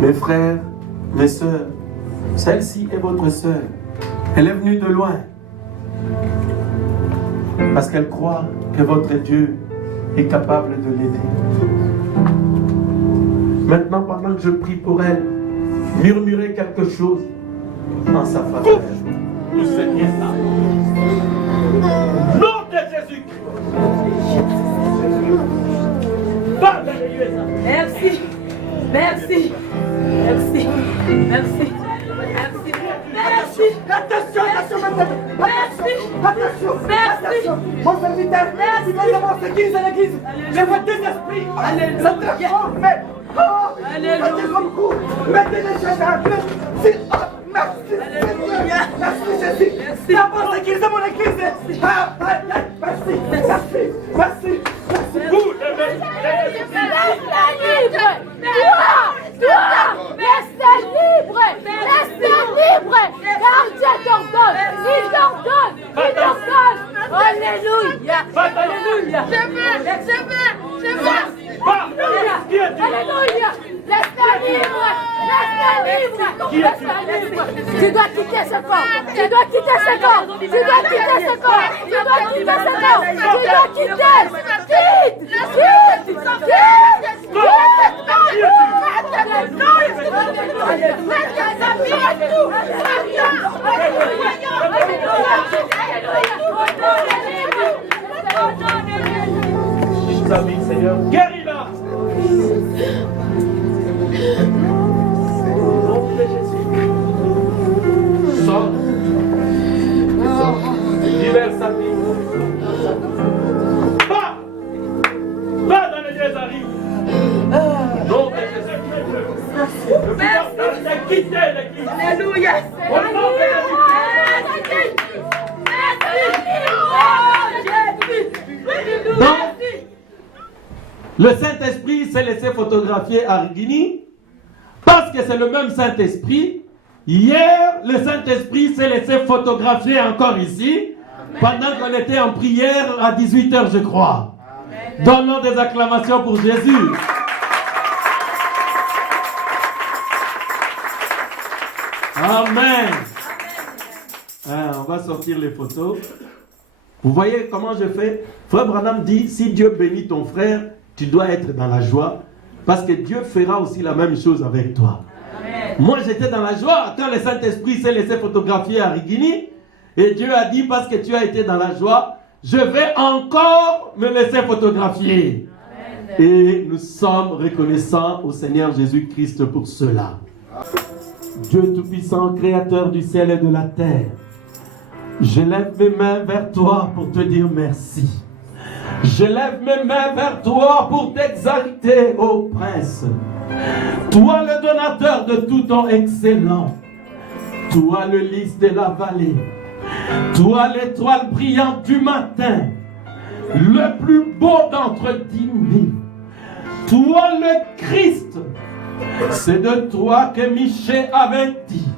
Mes frères, mes sœurs, celle-ci est votre sœur. Elle est venue de loin. Parce qu'elle croit que votre Dieu est capable de l'aider. Maintenant, pendant que je prie pour elle, murmurez quelque chose en sa faveur. Nous Seigneur là. Nom de Jésus-Christ. Merci. Merci. Merci. Merci. Merci. Attention, attention, Merci. attention, Merci. mon serviteur, il va d'abord l'église à l'église. Je vois deux esprits. Alléluia. Ça transforme. Alléluia. Mettez comme coup. Mettez les choses à place. Merci. Alléluia. Merci Jésus. Merci. D'abord l'église à mon église. Merci. Merci. Merci. Merci. Vous devez. Laisse-la libre! Toi! Laisse-la libre! Laisse-la libre! Car Dieu t'ordonne! Il t'ordonne! Il t'ordonne! Alléluia! Alléluia! Je veux! Alléluia! Alléluia! Laisse-la libre! Laisse-la libre! Laisse-la libre! Tu dois quitter ce corps! Tu dois quitter ce corps! Tu dois quitter ce corps! Tu dois quitter ce corps! Tu dois quitter! Quitte! Quitte! Je t'invite, Seigneur. Guéris-la. Au nom de Jésus. Sors. Sors. Libère sa vie. Va dans les Jézari. Non, mais Jésus. Le pouvoir t'a quitté l'église. Alléluia. Au nom de Jésus. Donc, le Saint-Esprit s'est laissé photographier à Rigini parce que c'est le même Saint-Esprit. Hier, le Saint-Esprit s'est laissé photographier encore ici pendant qu'on était en prière à 18h, je crois. Donnons des acclamations pour Jésus. Amen. On va sortir les photos. Vous voyez comment je fais? Frère Branham dit, si Dieu bénit ton frère, tu dois être dans la joie, parce que Dieu fera aussi la même chose avec toi. Amen. Moi, j'étais dans la joie quand le Saint-Esprit s'est laissé photographier à Rigini, et Dieu a dit, parce que tu as été dans la joie, je vais encore me laisser photographier. Amen. Et nous sommes reconnaissants au Seigneur Jésus-Christ pour cela. Dieu Tout-Puissant, Créateur du ciel et de la terre, je lève mes mains vers toi pour te dire merci. Je lève mes mains vers toi pour t'exalter, ô Prince. Toi le donateur de tout ton excellent. Toi le lys de la vallée. Toi l'étoile brillante du matin. Le plus beau d'entre 10 000. Toi le Christ. C'est de toi que Michée avait dit.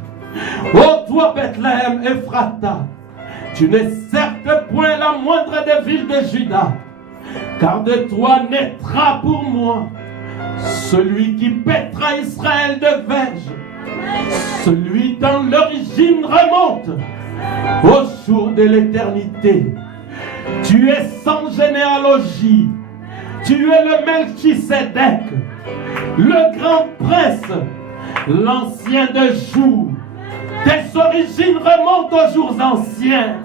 Ô toi Bethléem Ephrata, tu n'es certes point la moindre des villes de Juda, car de toi naîtra pour moi celui qui paîtra Israël de verge, celui dont l'origine remonte au jour de l'éternité. Tu es sans généalogie, tu es le Melchisédek, le grand prince, l'ancien de jour. Tes origines remontent aux jours anciens.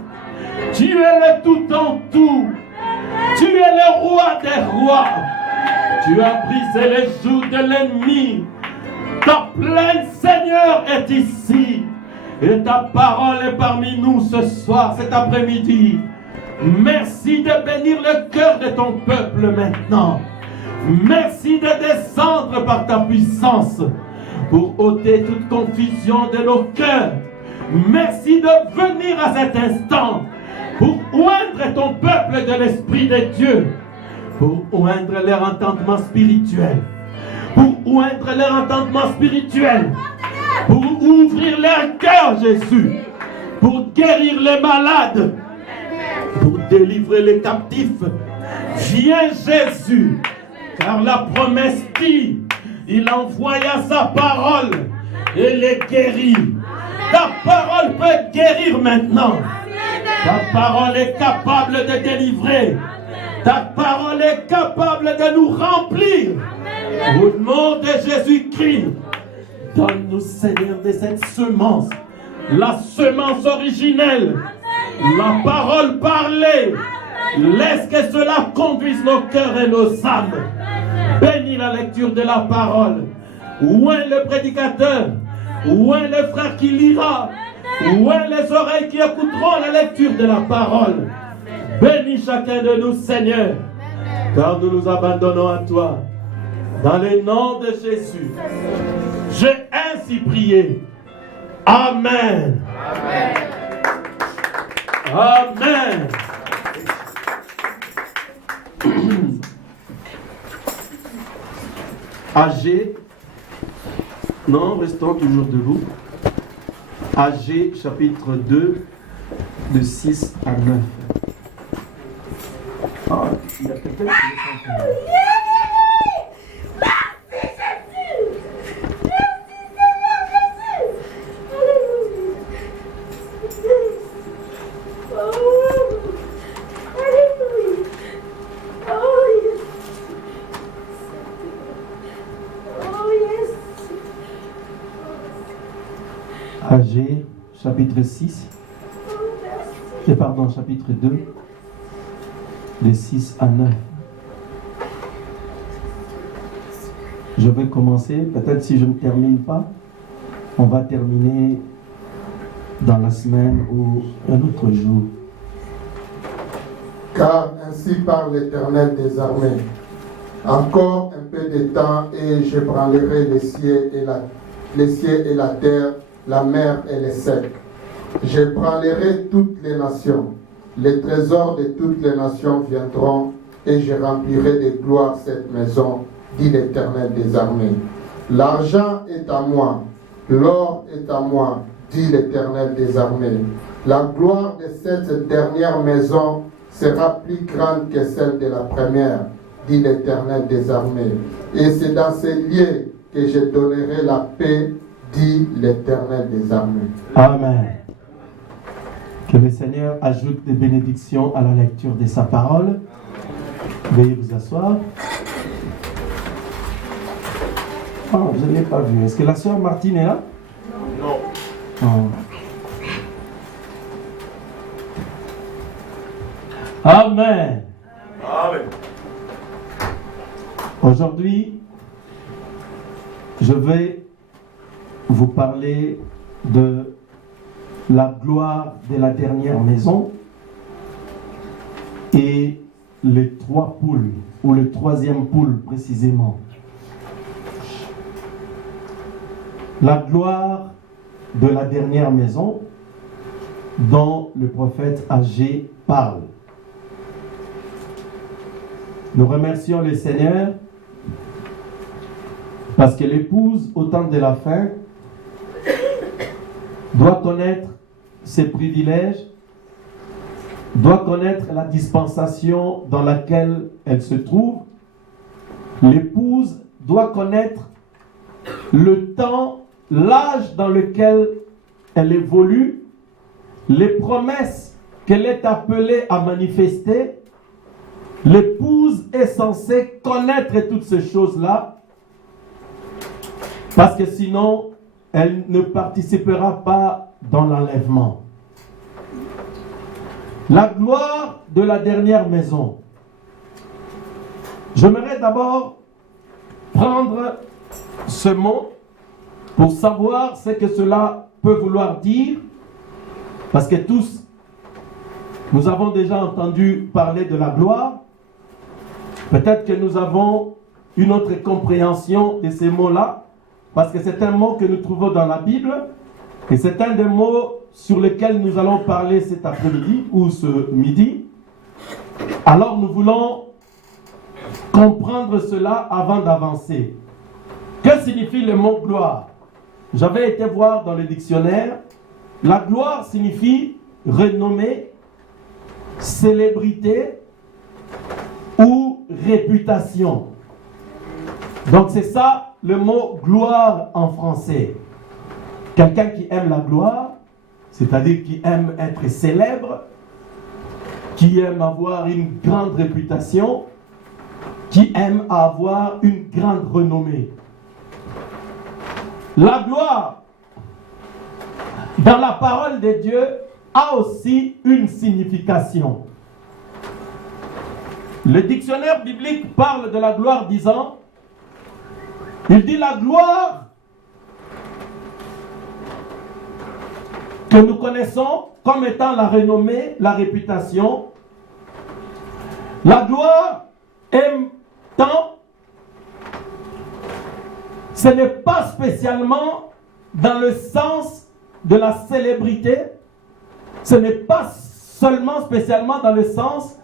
Tu es le tout en tout. Tu es le roi des rois. Tu as brisé les joues de l'ennemi. Ta plaine, Seigneur, est ici. Et ta parole est parmi nous ce soir, cet après-midi. Merci de bénir le cœur de ton peuple maintenant. Merci de descendre par ta puissance pour ôter toute confusion de nos cœurs. Merci de venir à cet instant pour oindre ton peuple de l'Esprit de Dieu, pour oindre leur entendement spirituel, pour oindre leur entendement spirituel, pour ouvrir leur cœur, Jésus, pour guérir les malades, pour délivrer les captifs. Viens, Jésus, car la promesse dit: Il envoya sa parole et les guérit. Ta parole peut guérir maintenant. Ta parole est capable de délivrer. Ta parole est capable de nous remplir. Au nom de Jésus-Christ, donne-nous, Seigneur, de cette semence, la semence originelle, la parole parlée. Laisse que cela conduise nos cœurs et nos âmes. Bénis la lecture de la parole. Où est le prédicateur? Où est le frère qui lira? Où est les oreilles qui écouteront la lecture de la parole? Bénis chacun de nous, Seigneur, car nous nous abandonnons à toi. Dans le nom de Jésus, j'ai ainsi prié. Amen. Amen. AG, non, restons toujours debout. AG, chapitre 2, de 6 à 9. Ah, il y a quelqu'un qui le sent. AG, chapitre 6, chapitre 2, de 6 à 9. Je vais commencer, peut-être si je ne termine pas, on va terminer dans la semaine ou un autre jour. Car ainsi parle l'Éternel des armées. Encore un peu de temps et j'ébranlerai les cieux et la terre, la mer et les secs. J'ébranlerai toutes les nations. Les trésors de toutes les nations viendront et je remplirai de gloire cette maison, dit l'Éternel des armées. L'argent est à moi, l'or est à moi, dit l'Éternel des armées. La gloire de cette dernière maison sera plus grande que celle de la première, dit l'Éternel des armées. Et c'est dans ces lieux que je donnerai la paix, dit l'Éternel des armées. Amen. Que le Seigneur ajoute des bénédictions à la lecture de sa parole. Veuillez vous asseoir. Oh, je ne l'ai pas vu. Est-ce que la sœur Martine est là? Non. Oh. Amen. Amen. Aujourd'hui, je vais vous parler de la gloire de la dernière maison et les trois poules, ou le troisième poule précisément. La gloire de la dernière maison dont le prophète Agé parle. Nous remercions le Seigneur parce que l'épouse, au temps de la fin, doit connaître ses privilèges, doit connaître la dispensation dans laquelle elle se trouve. L'épouse doit connaître le temps, l'âge dans lequel elle évolue, les promesses qu'elle est appelée à manifester. L'épouse est censée connaître toutes ces choses-là, parce que sinon, elle ne participera pas dans l'enlèvement. La gloire de la dernière maison. J'aimerais d'abord prendre ce mot pour savoir ce que cela peut vouloir dire, parce que tous, nous avons déjà entendu parler de la gloire. Peut-être que nous avons une autre compréhension de ces mots-là, parce que c'est un mot que nous trouvons dans la Bible, et c'est un des mots sur lesquels nous allons parler cet après-midi, ou ce midi. Alors nous voulons comprendre cela avant d'avancer. Que signifie le mot gloire? J'avais été voir dans le dictionnaire. La gloire signifie renommée, célébrité ou réputation. Donc c'est ça le mot gloire en français? Quelqu'un qui aime la gloire, c'est-à-dire qui aime être célèbre, qui aime avoir une grande réputation, qui aime avoir une grande renommée. La gloire, dans la parole de Dieu, a aussi une signification. Le dictionnaire biblique parle de la gloire disant, il dit la gloire que nous connaissons comme étant la renommée, la réputation. La gloire étant, ce n'est pas spécialement dans le sens de la célébrité, ce n'est pas seulement spécialement dans le sens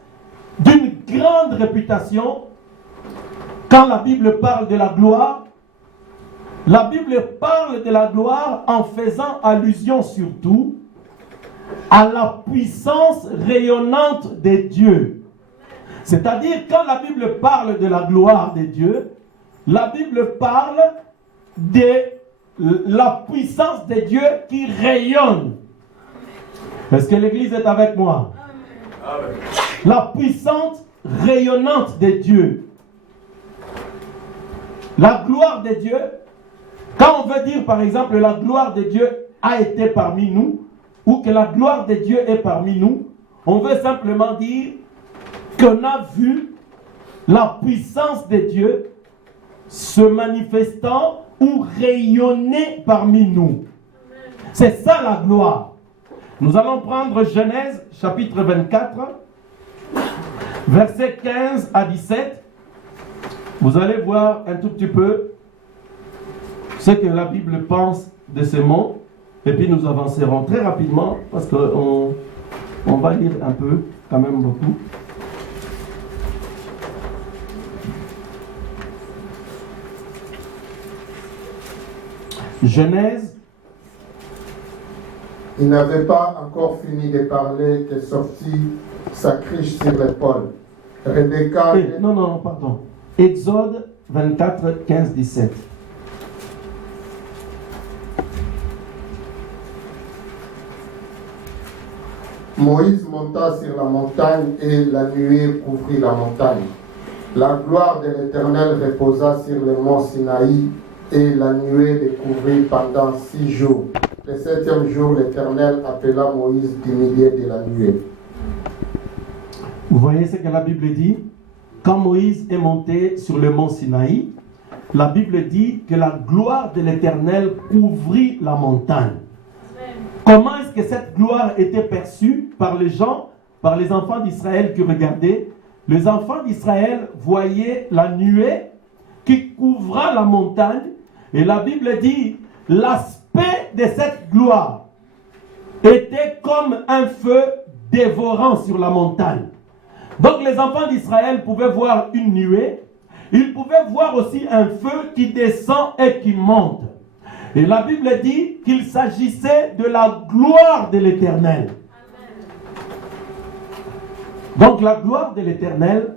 d'une grande réputation. Quand la Bible parle de la gloire, la Bible parle de la gloire en faisant allusion surtout à la puissance rayonnante de Dieu. C'est-à-dire, quand la Bible parle de la gloire de Dieu, la Bible parle de la puissance de Dieu qui rayonne. Est-ce que l'Église est avec moi? Amen. La puissance rayonnante de Dieu. La gloire de Dieu, quand on veut dire par exemple la gloire de Dieu a été parmi nous, ou que la gloire de Dieu est parmi nous, on veut simplement dire qu'on a vu la puissance de Dieu se manifestant ou rayonner parmi nous. C'est ça la gloire. Nous allons prendre Genèse chapitre 24, versets 15 à 17. Vous allez voir un tout petit peu ce que la Bible pense de ces mots. Et puis nous avancerons très rapidement parce qu'on va lire un peu, quand même beaucoup. Genèse. Il n'avait pas encore fini de parler que sortit sa criche sur l'épaule. Rebecca... Non, pardon. Exode 24, 15, 17. Moïse monta sur la montagne et la nuée couvrit la montagne. La gloire de l'Éternel reposa sur le mont Sinaï et la nuée les couvrit pendant 6 jours. Le 7e jour, l'Éternel appela Moïse du milieu de la nuée. Vous voyez ce que la Bible dit? Quand Moïse est monté sur le mont Sinaï, la Bible dit que la gloire de l'Éternel couvrit la montagne. Comment est-ce que cette gloire était perçue par les gens, par les enfants d'Israël qui regardaient? Les enfants d'Israël voyaient la nuée qui couvra la montagne. Et la Bible dit, l'aspect de cette gloire était comme un feu dévorant sur la montagne. Donc les enfants d'Israël pouvaient voir une nuée. Ils pouvaient voir aussi un feu qui descend et qui monte. Et la Bible dit qu'il s'agissait de la gloire de l'Éternel. Donc la gloire de l'Éternel,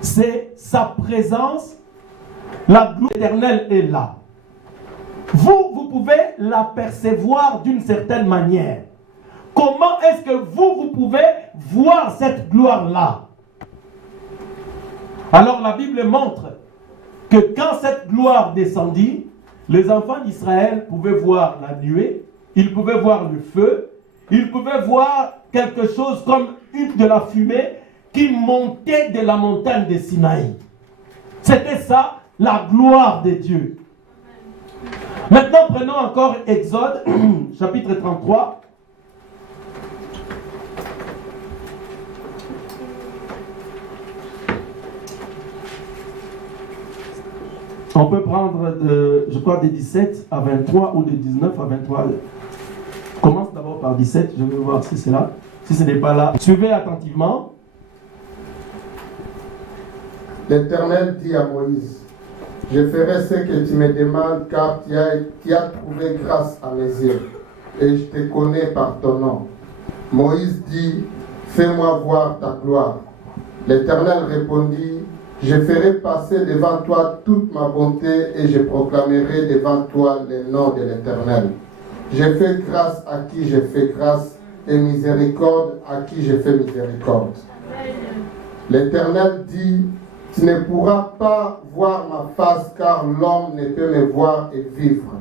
c'est sa présence. La gloire de l'Éternel est là. Vous pouvez la percevoir d'une certaine manière. Comment est-ce que vous pouvez voir cette gloire-là? Alors la Bible montre que quand cette gloire descendit, les enfants d'Israël pouvaient voir la nuée, ils pouvaient voir le feu, ils pouvaient voir quelque chose comme de la fumée qui montait de la montagne de Sinaï. C'était ça, la gloire de Dieu. Maintenant, prenons encore Exode, chapitre 33. On peut prendre, je crois, des 17 à 23 ou des 19 à 23. Commence d'abord par 17, je vais voir si c'est là. Si ce n'est pas là, suivez attentivement. L'Éternel dit à Moïse, je ferai ce que tu me demandes car tu as trouvé grâce à mes yeux et je te connais par ton nom. Moïse dit, fais-moi voir ta gloire. L'Éternel répondit, Je ferai passer devant toi toute ma bonté et je proclamerai devant toi le nom de l'Éternel. Je fais grâce à qui je fais grâce et miséricorde à qui je fais miséricorde. L'Éternel dit, tu ne pourras pas voir ma face car l'homme ne peut me voir et vivre.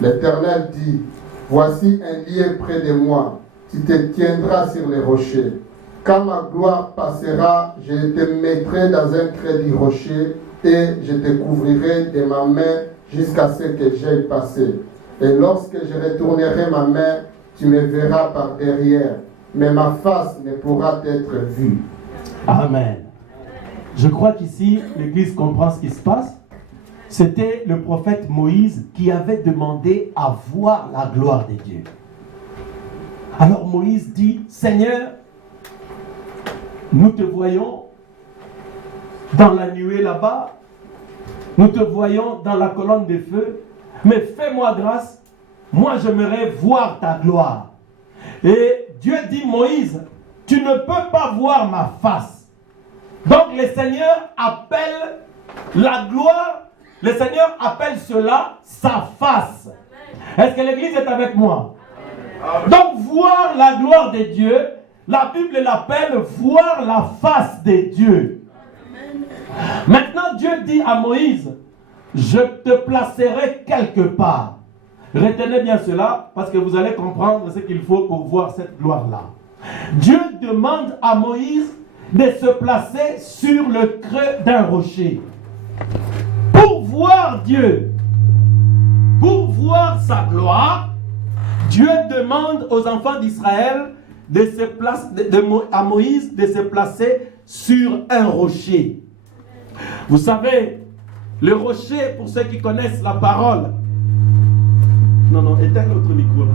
L'Éternel dit, voici un lieu près de moi, tu te tiendras sur les rochers. Quand ma gloire passera, je te mettrai dans un creux du rocher et je te couvrirai de ma main jusqu'à ce que j'aille passer. Et lorsque je retournerai ma main, tu me verras par derrière, mais ma face ne pourra être vue. Amen. Je crois qu'ici, l'Église comprend ce qui se passe. C'était le prophète Moïse qui avait demandé à voir la gloire de Dieu. Alors Moïse dit, Seigneur, nous te voyons dans la nuée là-bas, nous te voyons dans la colonne de feu, mais fais-moi grâce, moi j'aimerais voir ta gloire. Et Dieu dit, Moïse, tu ne peux pas voir ma face. Donc le Seigneur appelle la gloire, le Seigneur appelle cela sa face. Est-ce que l'Église est avec moi? Donc voir la gloire de Dieu, la Bible l'appelle voir la face de Dieu. Maintenant Dieu dit à Moïse, je te placerai quelque part. Retenez bien cela parce que vous allez comprendre ce qu'il faut pour voir cette gloire-là. Dieu demande à Moïse de se placer sur le creux d'un rocher. Pour voir Dieu, pour voir sa gloire, Dieu demande aux enfants d'Israël à Moïse de se placer sur un rocher. Vous savez, le rocher, pour ceux qui connaissent la parole. Non, éteins l'autre micro là.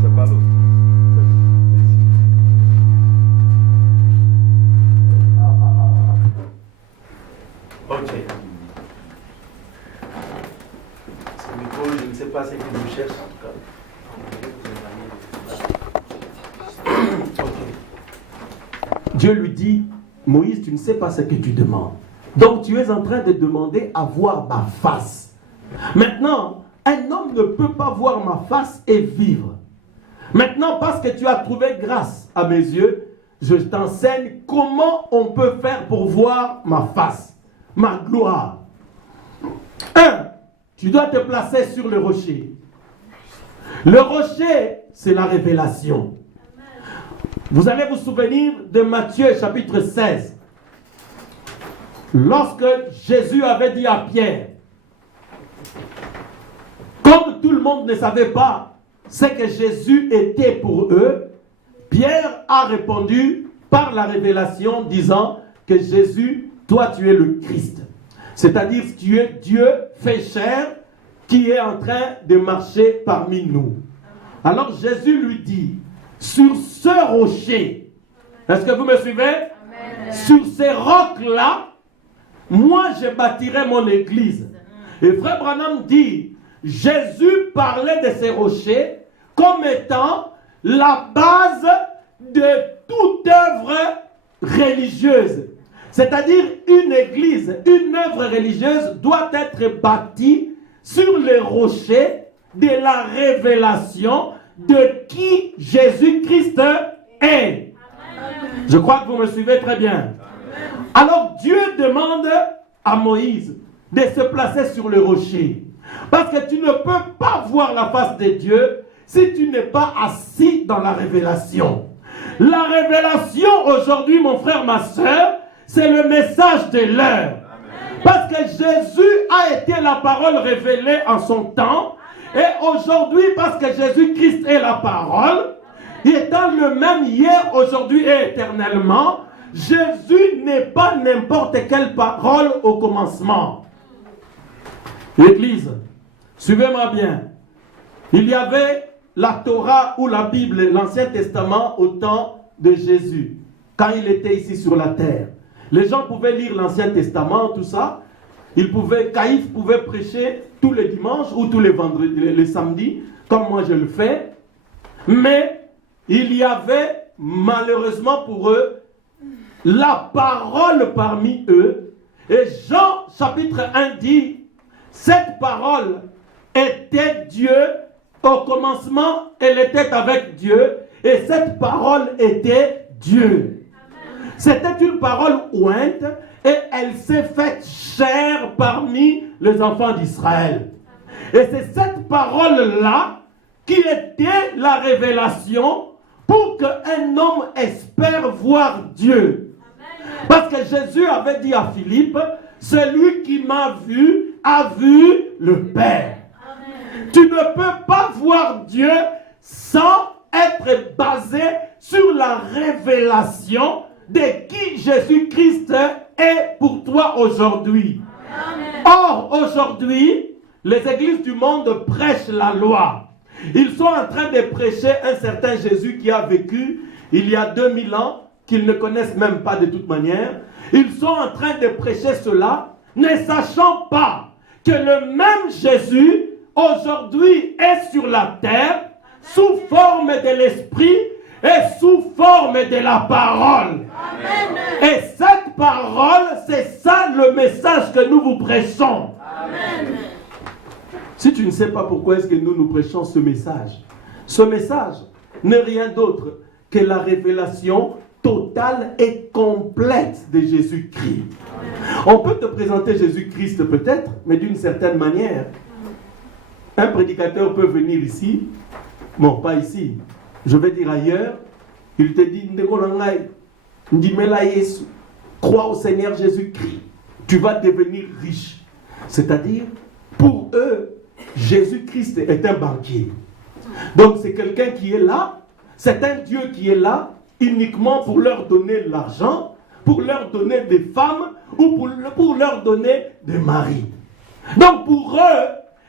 C'est pas l'autre. Ok. Ce micro, je ne sais pas ce qu'il nous cherche en tout cas. Okay. Dieu lui dit, Moïse, tu ne sais pas ce que tu demandes. Donc tu es en train de demander à voir ma face. Maintenant, un homme ne peut pas voir ma face et vivre. Maintenant, parce que tu as trouvé grâce à mes yeux, je t'enseigne comment on peut faire pour voir ma face, ma gloire. 1. Tu dois te placer sur le rocher. Le rocher, c'est la révélation. Vous allez vous souvenir de Matthieu chapitre 16. Lorsque Jésus avait dit à Pierre, comme tout le monde ne savait pas ce que Jésus était pour eux, Pierre a répondu par la révélation disant que Jésus, toi tu es le Christ. C'est-à-dire tu es Dieu fait chair qui est en train de marcher parmi nous. Alors Jésus lui dit, sur ce rocher, est-ce que vous me suivez? Amen. Sur ces rocs-là, moi je bâtirai mon église. Et Frère Branham dit, Jésus parlait de ces rochers comme étant la base de toute œuvre religieuse. C'est-à-dire une église, une œuvre religieuse doit être bâtie sur les rochers de la révélation de qui Jésus-Christ est. Je crois que vous me suivez très bien. Alors Dieu demande à Moïse de se placer sur le rocher. Parce que tu ne peux pas voir la face de Dieu si tu n'es pas assis dans la révélation. La révélation aujourd'hui, mon frère, ma soeur, c'est le message de l'heure. Parce que Jésus a été la parole révélée en son temps. Et aujourd'hui, parce que Jésus-Christ est la parole, étant le même hier, aujourd'hui et éternellement, Jésus n'est pas n'importe quelle parole au commencement. L'Église, suivez-moi bien. Il y avait la Torah ou la Bible, l'Ancien Testament au temps de Jésus, quand il était ici sur la terre. Les gens pouvaient lire l'Ancien Testament, tout ça. Caïphe pouvait prêcher tous les dimanches ou tous les vendredis, les samedis, comme moi je le fais. Mais il y avait malheureusement pour eux la parole parmi eux. Et Jean chapitre 1 dit, cette parole était Dieu, au commencement elle était avec Dieu, et cette parole était Dieu. C'était une parole ointe, et elle s'est faite chair parmi les enfants d'Israël. Et c'est cette parole-là qui était la révélation pour qu'un homme espère voir Dieu. Parce que Jésus avait dit à Philippe, celui qui m'a vu a vu le Père. Tu ne peux pas voir Dieu sans être basé sur la révélation de qui Jésus-Christ est pour toi aujourd'hui. Or, aujourd'hui, les églises du monde prêchent la loi. Ils sont en train de prêcher un certain Jésus qui a vécu il y a 2000 ans, qu'ils ne connaissent même pas de toute manière. Ils sont en train de prêcher cela, ne sachant pas que le même Jésus, aujourd'hui, est sur la terre, sous forme de l'Esprit et sous forme de la parole. Amen. Et cette parole, c'est ça le message que nous vous prêchons. Amen. Si tu ne sais pas pourquoi est-ce que nous prêchons ce message n'est rien d'autre que la révélation totale et complète de Jésus-Christ. On peut te présenter Jésus-Christ peut-être, mais d'une certaine manière. Un prédicateur peut venir ici, non pas ici, je vais dire ailleurs, il te dit, crois au Seigneur Jésus-Christ, tu vas devenir riche. C'est-à-dire, pour eux, Jésus-Christ est un banquier. Donc c'est quelqu'un qui est là, c'est un Dieu qui est là, uniquement pour leur donner l'argent, pour leur donner des femmes, ou pour leur donner des maris. Donc pour eux,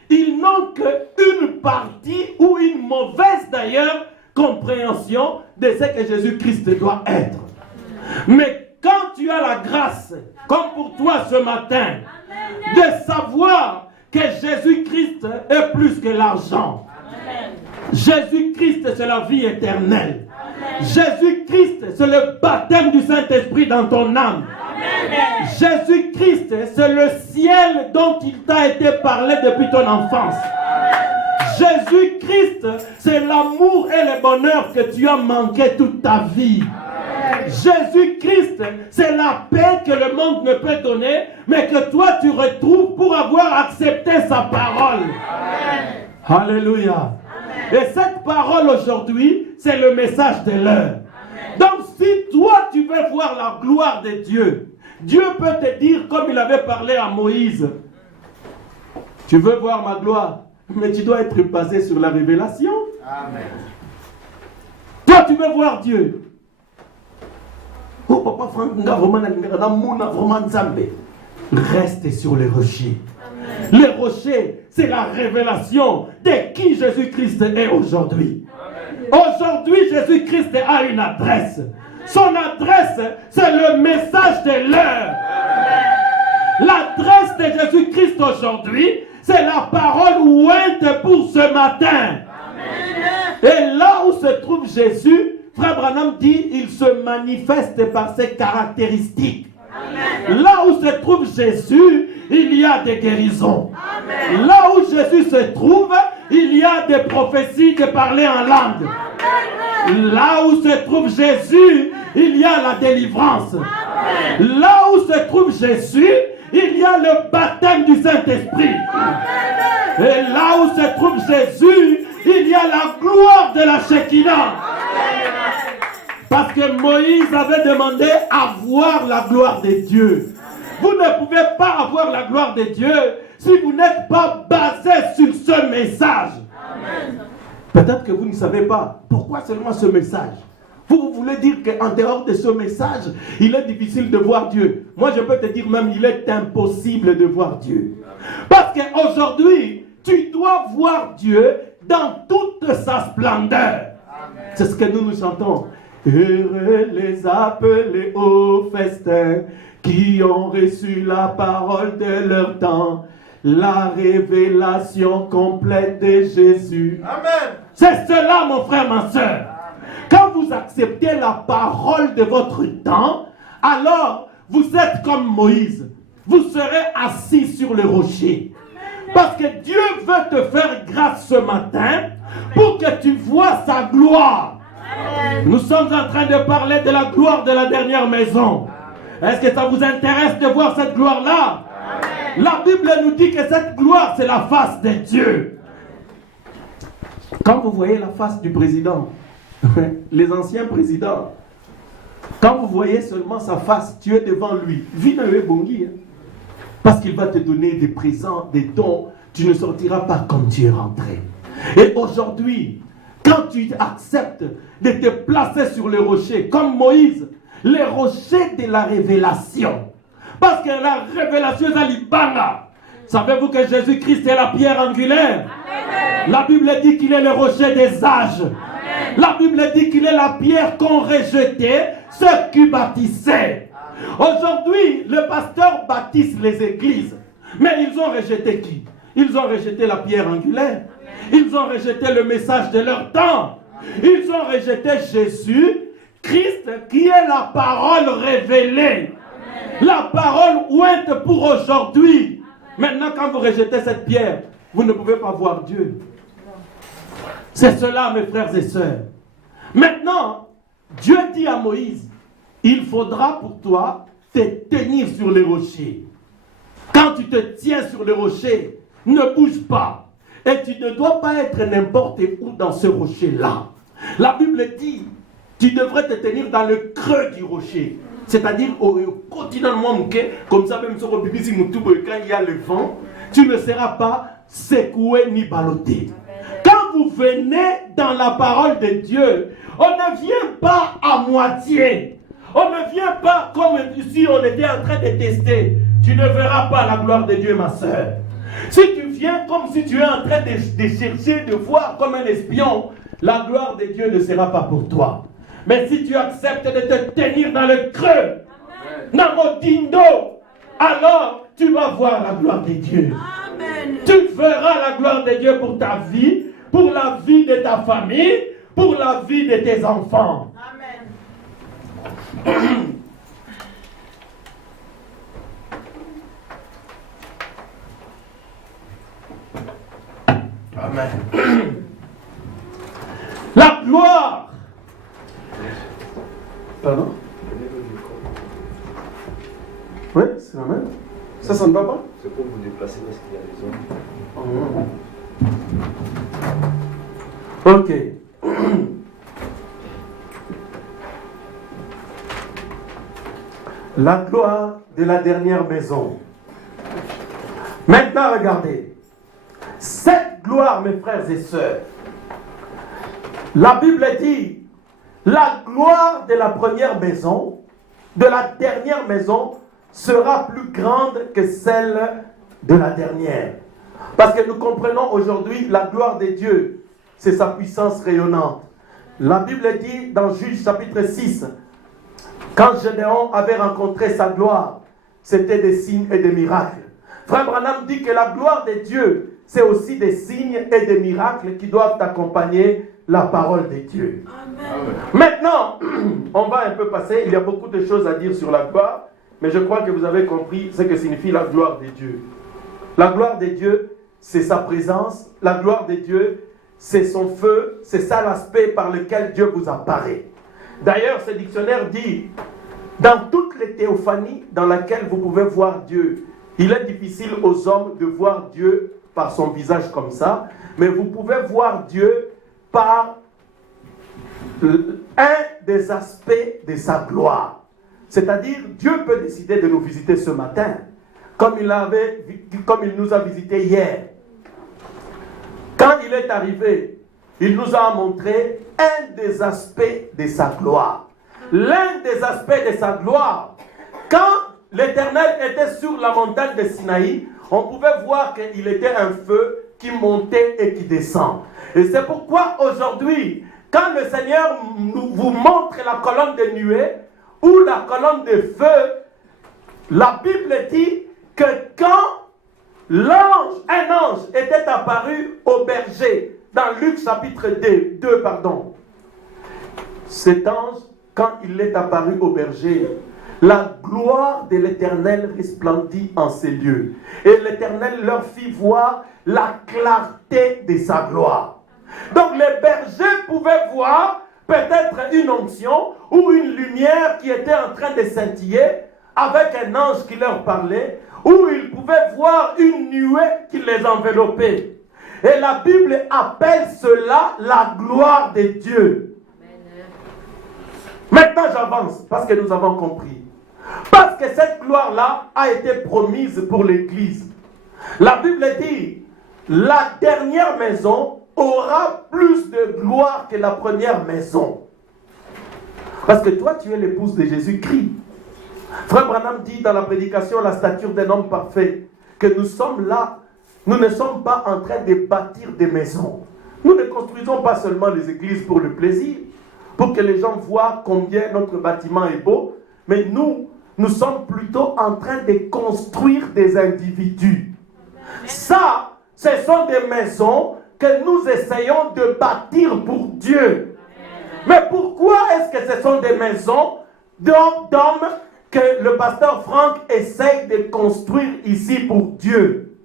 ils n'ont qu'une partie, ou une mauvaise d'ailleurs, compréhension de ce que Jésus-Christ doit être. Mais quand tu as la grâce, comme pour toi ce matin, de savoir que Jésus-Christ est plus que l'argent. Jésus-Christ, c'est la vie éternelle. Jésus-Christ, c'est le baptême du Saint-Esprit dans ton âme. Jésus-Christ, c'est le ciel dont il t'a été parlé depuis ton enfance. Jésus-Christ, c'est l'amour et le bonheur que tu as manqué toute ta vie. Jésus-Christ, c'est la paix que le monde ne peut donner, mais que toi tu retrouves pour avoir accepté sa parole. Amen. Alléluia. Amen. Et cette parole aujourd'hui, c'est le message de l'heure. Donc si toi tu veux voir la gloire de Dieu, Dieu peut te dire comme il avait parlé à Moïse, tu veux voir ma gloire, mais tu dois être basé sur la révélation. Amen. Toi tu veux voir Dieu. Oh papa Franck, reste sur les rochers. Amen. Les rochers, c'est la révélation de qui Jésus-Christ est aujourd'hui. Aujourd'hui, Jésus-Christ a une adresse. Son adresse, c'est le message de l'heure. L'adresse de Jésus-Christ aujourd'hui, c'est la parole ointe pour ce matin. Amen. Et là où se trouve Jésus, Frère Branham dit, il se manifeste par ses caractéristiques. Amen. Là où se trouve Jésus, il y a des guérisons. Amen. Là où Jésus se trouve, il y a des prophéties de parler en langue. Amen. Là où se trouve Jésus, il y a la délivrance. Amen. Là où se trouve Jésus, il y a le baptême du Saint-Esprit. Amen. Et là où se trouve Jésus, il y a la gloire de la Shekinah. Parce que Moïse avait demandé à voir la gloire de Dieu. Vous ne pouvez pas avoir la gloire de Dieu si vous n'êtes pas basé sur ce message. Amen. Peut-être que vous ne savez pas pourquoi seulement ce message. Vous voulez dire qu'en dehors de ce message, il est difficile de voir Dieu. Moi, je peux te dire même, il est impossible de voir Dieu. Parce qu'aujourd'hui, tu dois voir Dieu dans toute sa splendeur. C'est ce que nous chantons. Heureux les appelés au festin qui ont reçu la parole de leur temps, la révélation complète de Jésus. Amen. C'est cela, mon frère, ma soeur. Quand vous acceptez la parole de votre temps, alors vous êtes comme Moïse. Vous serez assis sur le rocher. Parce que Dieu veut te faire grâce ce matin pour que tu vois sa gloire. Nous sommes en train de parler de la gloire de la dernière maison. Est-ce que ça vous intéresse de voir cette gloire-là? La Bible nous dit que cette gloire, c'est la face de Dieu. Quand vous voyez la face du président, les anciens présidents, quand vous voyez seulement sa face, tu es devant lui. Parce qu'il va te donner des présents, des dons. Tu ne sortiras pas comme tu es rentré. Et aujourd'hui, quand tu acceptes de te placer sur le rocher, comme Moïse, les rochers de la révélation. Parce que la révélation est à l'Ibana. Savez-vous que Jésus-Christ est la pierre angulaire? Amen. La Bible dit qu'il est le rocher des âges. Amen. La Bible dit qu'il est la pierre qu'ont rejeté ceux qui bâtissaient. Aujourd'hui, le pasteur bâtisse les églises. Mais ils ont rejeté qui? Ils ont rejeté la pierre angulaire. Ils ont rejeté le message de leur temps. Ils ont rejeté Jésus, Christ, qui est la parole révélée. La parole ointe pour aujourd'hui. Maintenant, quand vous rejetez cette pierre, vous ne pouvez pas voir Dieu. C'est cela, mes frères et sœurs. Maintenant, Dieu dit à Moïse, il faudra pour toi te tenir sur les rochers. Quand tu te tiens sur le rocher, ne bouge pas. Et tu ne dois pas être n'importe où dans ce rocher-là. La Bible dit, tu devrais te tenir dans le creux du rocher. C'est-à-dire continuellement, comme ça, même sur le bibi, quand il y a le vent, tu ne seras pas secoué ni ballotté. Quand vous venez dans la parole de Dieu, on ne vient pas à moitié. On ne vient pas comme si on était en train de tester. Tu ne verras pas la gloire de Dieu, ma soeur. Si tu viens comme si tu es en train de chercher, de voir comme un espion, la gloire de Dieu ne sera pas pour toi. Mais si tu acceptes de te tenir dans le creux, dans mon dindo, alors tu vas voir la gloire de Dieu. Amen. Tu verras la gloire de Dieu pour ta vie, pour la vie de ta famille, pour la vie de tes enfants. Amen. Amen. La gloire. Pardon? Oui, c'est la même. Ça ne va pas? C'est pour vous déplacer parce qu'il y a Ok. raison. La gloire de la dernière maison. Maintenant, regardez. Cette gloire, mes frères et sœurs, la Bible dit, la gloire de la première maison, de la dernière maison, sera plus grande que celle de la dernière. Parce que nous comprenons aujourd'hui la gloire de Dieu, c'est sa puissance rayonnante. La Bible dit dans Juge chapitre 6, quand Gédéon avait rencontré sa gloire, c'était des signes et des miracles. Frère Branham dit que la gloire de Dieu, c'est aussi des signes et des miracles qui doivent accompagner la parole de Dieu. Amen. Maintenant, on va un peu passer, il y a beaucoup de choses à dire sur la gloire, mais je crois que vous avez compris ce que signifie la gloire de Dieu. La gloire de Dieu, c'est sa présence. La gloire de Dieu, c'est son feu. C'est ça l'aspect par lequel Dieu vous apparaît. D'ailleurs, ce dictionnaire dit, dans toutes les théophanies dans lesquelles vous pouvez voir Dieu, il est difficile aux hommes de voir Dieu par son visage comme ça, mais vous pouvez voir Dieu par un des aspects de sa gloire. C'est-à-dire, Dieu peut décider de nous visiter ce matin, comme il nous a visités hier. Quand il est arrivé, il nous a montré un des aspects de sa gloire. L'un des aspects de sa gloire, quand l'Éternel était sur la montagne de Sinaï, on pouvait voir qu'il était un feu qui montait et qui descend. Et c'est pourquoi aujourd'hui, quand le Seigneur vous montre la colonne de nuée ou la colonne de feu, la Bible dit que quand un ange était apparu au berger, dans Luc chapitre 2, cet ange, quand il est apparu au berger, la gloire de l'Éternel resplendit en ces lieux. Et l'Éternel leur fit voir la clarté de sa gloire. Donc les bergers pouvaient voir peut-être une onction ou une lumière qui était en train de scintiller avec un ange qui leur parlait, ou ils pouvaient voir une nuée qui les enveloppait. Et la Bible appelle cela la gloire de Dieu. Maintenant j'avance parce que nous avons compris. Parce que cette gloire-là a été promise pour l'Église. La Bible dit, la dernière maison aura plus de gloire que la première maison. Parce que toi, tu es l'épouse de Jésus-Christ. Frère Branham dit dans la prédication, la stature d'un homme parfait, que nous sommes là, nous ne sommes pas en train de bâtir des maisons. Nous ne construisons pas seulement les églises pour le plaisir, pour que les gens voient combien notre bâtiment est beau, mais nous sommes plutôt en train de construire des individus. Ça, ce sont des maisons que nous essayons de bâtir pour Dieu. Mais pourquoi est-ce que ce sont des maisons d'hommes que le pasteur Franck essaye de construire ici pour Dieu?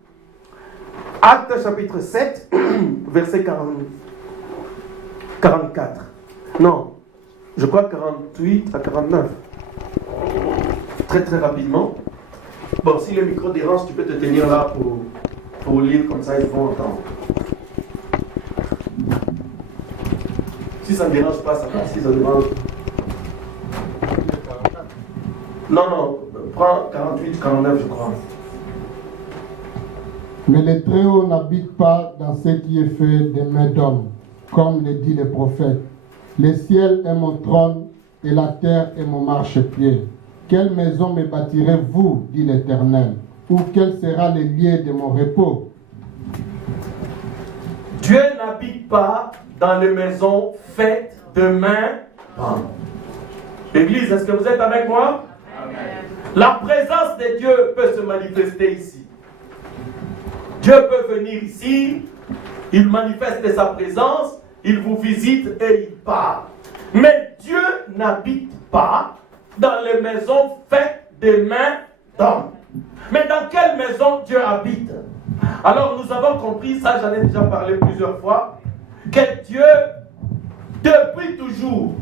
Actes chapitre 7, verset 44. Non, je crois 48 à 49. Très très rapidement. Bon, si le micro dérange, tu peux te tenir là pour lire, comme ça ils vont entendre. Si ça ne dérange pas, ça passe. Si ça dérange. Non, prends 48, 49, je crois. Mais le Très-Haut n'habite pas dans ce qui est fait des mains d'hommes, comme le dit le prophète. Le ciel est mon trône et la terre est mon marchepied. Quelle maison me bâtirez-vous, dit l'Éternel, ou quel sera le lieu de mon repos? Dieu n'habite pas dans les maisons faites de mains d'hommes. Église, est-ce que vous êtes avec moi? Amen. La présence de Dieu peut se manifester ici. Dieu peut venir ici, il manifeste sa présence, il vous visite et il part. Mais Dieu n'habite pas dans les maisons faites des mains d'hommes. Mais dans quelle maison Dieu habite? Alors nous avons compris, ça j'en ai déjà parlé plusieurs fois, que Dieu, depuis toujours,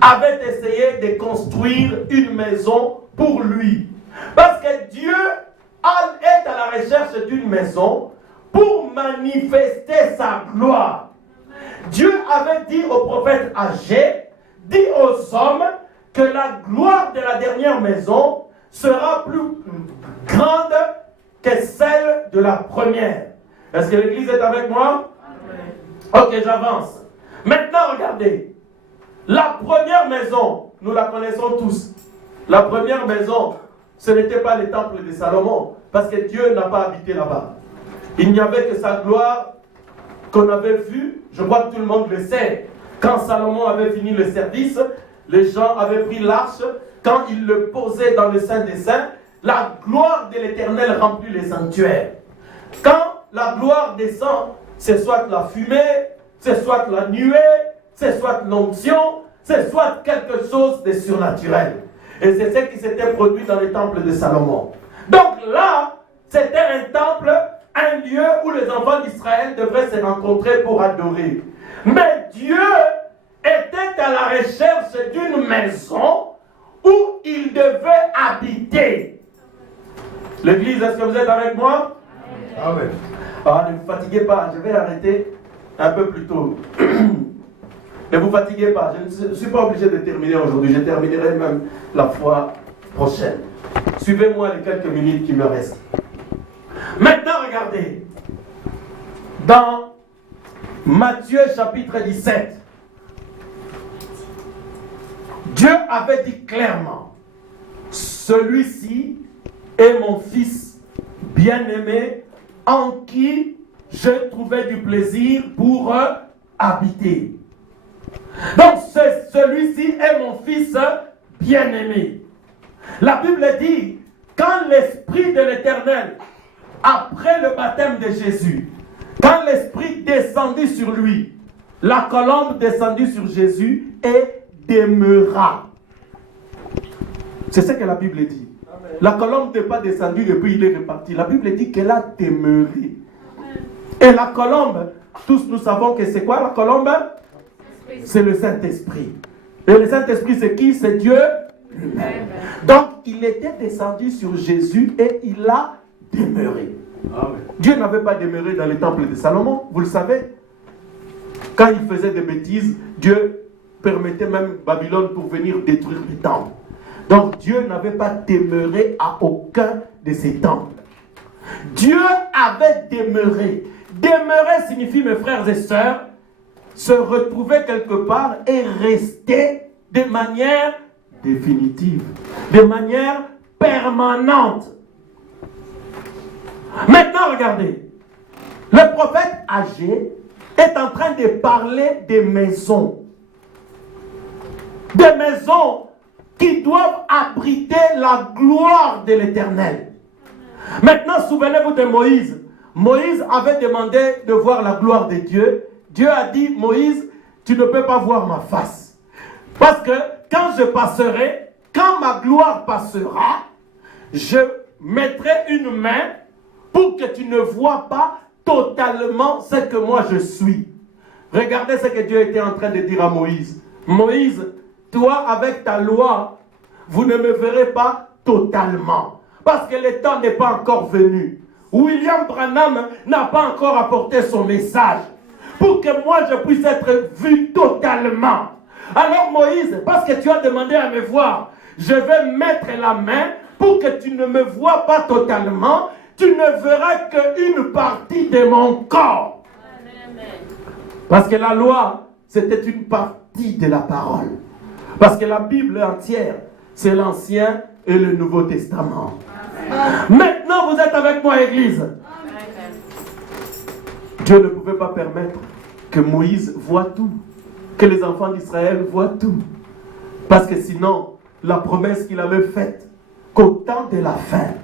avait essayé de construire une maison pour lui. Parce que Dieu est à la recherche d'une maison pour manifester sa gloire. Dieu avait dit au prophète Agé, dit aux hommes que la gloire de la dernière maison sera plus grande que celle de la première. Est-ce que l'église est avec moi? Ok, j'avance. Maintenant, regardez. La première maison, nous la connaissons tous. La première maison, ce n'était pas le temple de Salomon, parce que Dieu n'a pas habité là-bas. Il n'y avait que sa gloire qu'on avait vue. Je crois que tout le monde le sait. Quand Salomon avait fini le service, les gens avaient pris l'arche. Quand ils le posaient dans le Saint des Saints, la gloire de l'Éternel remplit les sanctuaires. Quand la gloire descend, c'est soit la fumée, c'est soit la nuée, c'est soit l'onction, c'est soit quelque chose de surnaturel. Et c'est ce qui s'était produit dans le temple de Salomon. Donc là, c'était un temple, un lieu où les enfants d'Israël devraient se rencontrer pour adorer. Mais Dieu était à la recherche d'une maison où il devait habiter. L'église, est-ce que vous êtes avec moi? Amen. Ah, ne vous fatiguez pas, je vais arrêter un peu plus tôt. Ne vous fatiguez pas, je ne suis pas obligé de terminer aujourd'hui, je terminerai même la fois prochaine. Suivez-moi les quelques minutes qui me restent. Maintenant, regardez. Dans Matthieu chapitre 17, Dieu avait dit clairement, celui-ci est mon fils bien-aimé en qui je trouvais du plaisir pour habiter. Donc celui-ci est mon fils bien-aimé. La Bible dit, quand l'Esprit de l'Éternel, après le baptême de Jésus, quand l'Esprit descendit sur lui, la colombe descendit sur Jésus et demeura. C'est ce que la Bible dit. La colombe n'est pas descendue et puis il est reparti. La Bible dit qu'elle a demeuré. Et la colombe, tous nous savons que c'est quoi la colombe? C'est le Saint-Esprit. Et le Saint-Esprit, c'est qui? C'est Dieu lui-même. Donc, il était descendu sur Jésus et il a demeuré. Amen. Dieu n'avait pas demeuré dans le temple de Salomon, vous le savez. Quand il faisait des bêtises, Dieu permettait même Babylone pour venir détruire le temple. Donc, Dieu n'avait pas demeuré à aucun de ces temples. Dieu avait demeuré. Demeurer signifie, mes frères et sœurs, se retrouver quelque part et rester de manière définitive, de manière permanente. Maintenant, regardez. Le prophète Agé est en train de parler des maisons. Des maisons qui doivent abriter la gloire de l'Éternel. Maintenant, souvenez-vous de Moïse. Moïse avait demandé de voir la gloire de Dieu. Dieu a dit, Moïse, tu ne peux pas voir ma face. Parce que quand je passerai, quand ma gloire passera, je mettrai une main pour que tu ne vois pas totalement ce que moi je suis. Regardez ce que Dieu était en train de dire à Moïse. Moïse, toi avec ta loi, vous ne me verrez pas totalement. Parce que le temps n'est pas encore venu. William Branham n'a pas encore apporté son message. Pour que moi je puisse être vu totalement. Alors Moïse, parce que tu as demandé à me voir, je vais mettre la main pour que tu ne me vois pas totalement. Tu ne verras qu'une partie de mon corps. Parce que la loi, c'était une partie de la parole. Parce que la Bible entière, c'est l'Ancien et le Nouveau Testament. Maintenant, vous êtes avec moi, Église. Dieu ne pouvait pas permettre que Moïse voie tout, que les enfants d'Israël voient tout. Parce que sinon, la promesse qu'il avait faite, qu'au temps de la fin,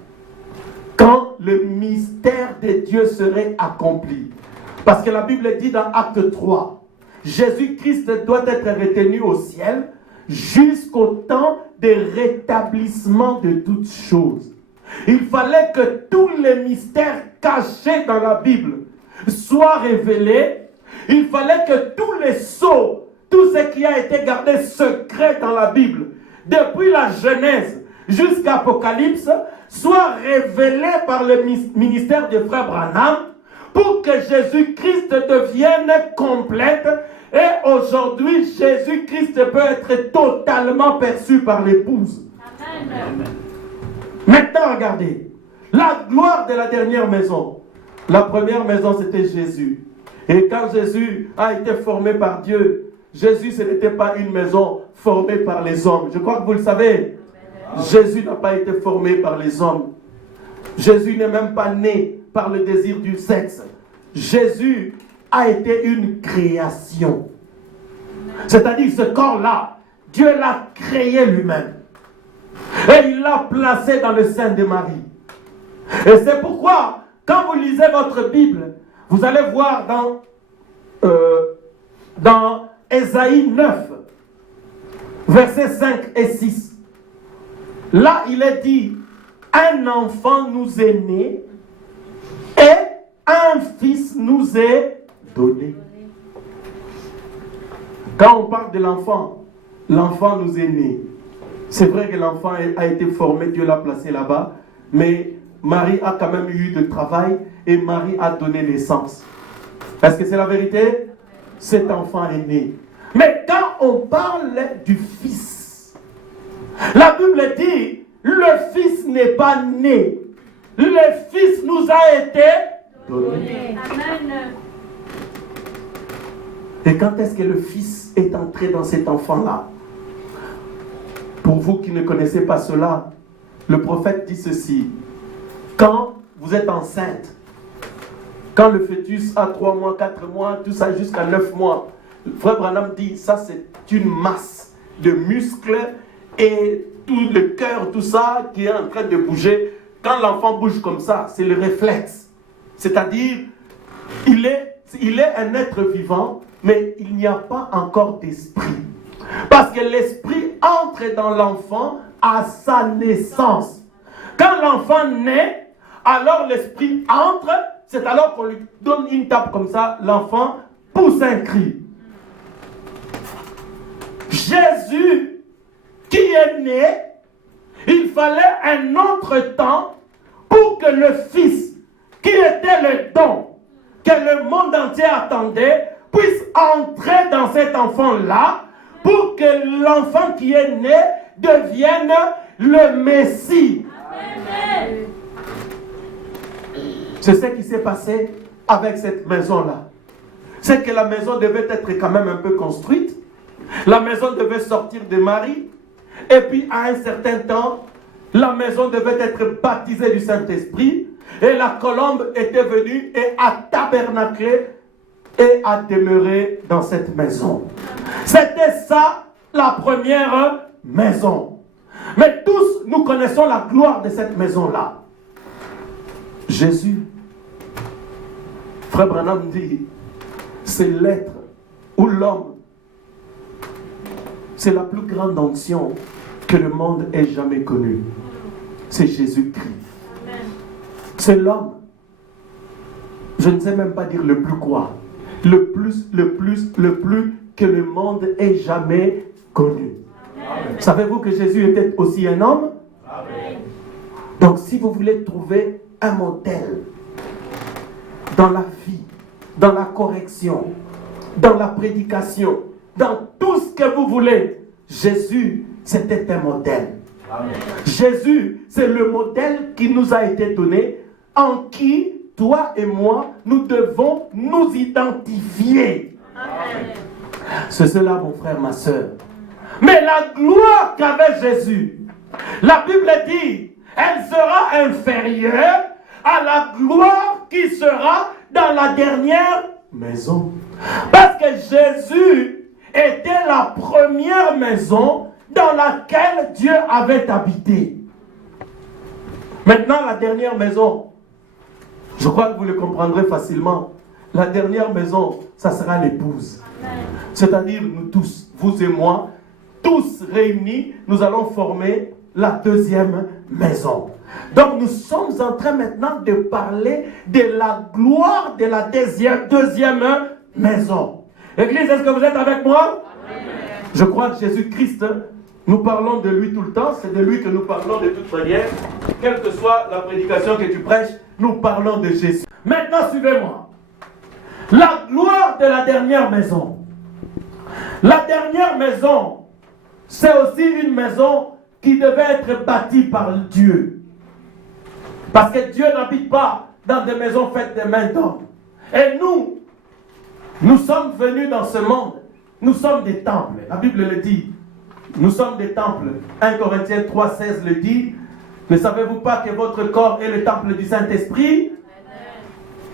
quand le mystère de Dieu serait accompli. Parce que la Bible dit dans Acte 3, Jésus-Christ doit être retenu au ciel jusqu'au temps de rétablissement de toutes choses. Il fallait que tous les mystères cachés dans la Bible soient révélés. Il fallait que tous les sceaux, tout ce qui a été gardé secret dans la Bible, depuis la Genèse jusqu'à Apocalypse, soit révélé par le ministère de Frère Branham pour que Jésus-Christ devienne complète. Et aujourd'hui, Jésus-Christ peut être totalement perçu par l'épouse. Amen. Maintenant, regardez. La gloire de la dernière maison. La première maison, c'était Jésus. Et quand Jésus a été formé par Dieu, Jésus, ce n'était pas une maison formée par les hommes. Je crois que vous le savez. Jésus n'a pas été formé par les hommes. Jésus n'est même pas né par le désir du sexe. Jésus a été une création. C'est-à-dire ce corps-là, Dieu l'a créé lui-même. Et il l'a placé dans le sein de Marie. Et c'est pourquoi, quand vous lisez votre Bible, vous allez voir dans Ésaïe 9, versets 5 et 6. Là, il est dit, un enfant nous est né et un fils nous est donné. Quand on parle de l'enfant, l'enfant nous est né. C'est vrai que l'enfant a été formé, Dieu l'a placé là-bas, mais Marie a quand même eu de travail et Marie a donné naissance. Est-ce que c'est la vérité? Cet enfant est né. Mais quand on parle du fils, la Bible dit, le fils n'est pas né. Le fils nous a été donné. Amen. Et quand est-ce que le fils est entré dans cet enfant-là? Pour vous qui ne connaissez pas cela, le prophète dit ceci. Quand vous êtes enceinte, quand le fœtus a 3 mois, 4 mois, tout ça jusqu'à 9 mois, Frère Branham dit, ça c'est une masse de muscles et tout le cœur, tout ça qui est en train de bouger. Quand l'enfant bouge comme ça, c'est le réflexe. C'est-à-dire, il est un être vivant, mais il n'y a pas encore d'esprit. Parce que l'esprit entre dans l'enfant à sa naissance. Quand l'enfant naît, alors l'esprit entre, c'est alors qu'on lui donne une tape comme ça, l'enfant pousse un cri. Jésus qui est né, il fallait un autre temps pour que le Fils, qui était le don que le monde entier attendait, puisse entrer dans cet enfant-là pour que l'enfant qui est né devienne le Messie. Amen. C'est ce qui s'est passé avec cette maison-là. C'est que la maison devait être quand même un peu construite. La maison devait sortir de Marie. Et puis à un certain temps, la maison devait être baptisée du Saint-Esprit. Et la colombe était venue et a tabernaclé et a demeuré dans cette maison. C'était ça la première maison. Mais tous nous connaissons la gloire de cette maison-là. Jésus, Frère Branham dit, c'est l'être ou l'homme. C'est la plus grande onction que le monde ait jamais connue. C'est Jésus-Christ. C'est l'homme. Je ne sais même pas dire le plus quoi. Le plus que le monde ait jamais connu. Savez-vous que Jésus était aussi un homme? Amen. Donc si vous voulez trouver un modèle dans la vie, dans la correction, dans la prédication, dans tout ce que vous voulez, Jésus, c'était un modèle. Amen. Jésus, c'est le modèle qui nous a été donné, en qui, toi et moi, nous devons nous identifier. Amen. C'est cela, mon frère, ma soeur. Mais la gloire qu'avait Jésus, la Bible dit, elle sera inférieure à la gloire qui sera dans la dernière maison. Parce que Jésus était la première maison dans laquelle Dieu avait habité. Maintenant, la dernière maison, je crois que vous le comprendrez facilement. La dernière maison, ça sera l'épouse. C'est-à-dire nous tous, vous et moi, tous réunis, nous allons former la deuxième maison. Donc nous sommes en train maintenant de parler de la gloire de la deuxième maison. Église, est-ce que vous êtes avec moi? Amen. Je crois que Jésus-Christ, nous parlons de lui tout le temps, c'est de lui que nous parlons de toute manière. Quelle que soit la prédication que tu prêches, nous parlons de Jésus. Maintenant, suivez-moi. La gloire de la dernière maison. La dernière maison, c'est aussi une maison qui devait être bâtie par Dieu. Parce que Dieu n'habite pas dans des maisons faites de mains d'hommes. Et nous sommes venus dans ce monde. Nous sommes des temples. La Bible le dit. Nous sommes des temples. 1 Corinthiens 3,16 le dit. Ne savez-vous pas que votre corps est le temple du Saint-Esprit?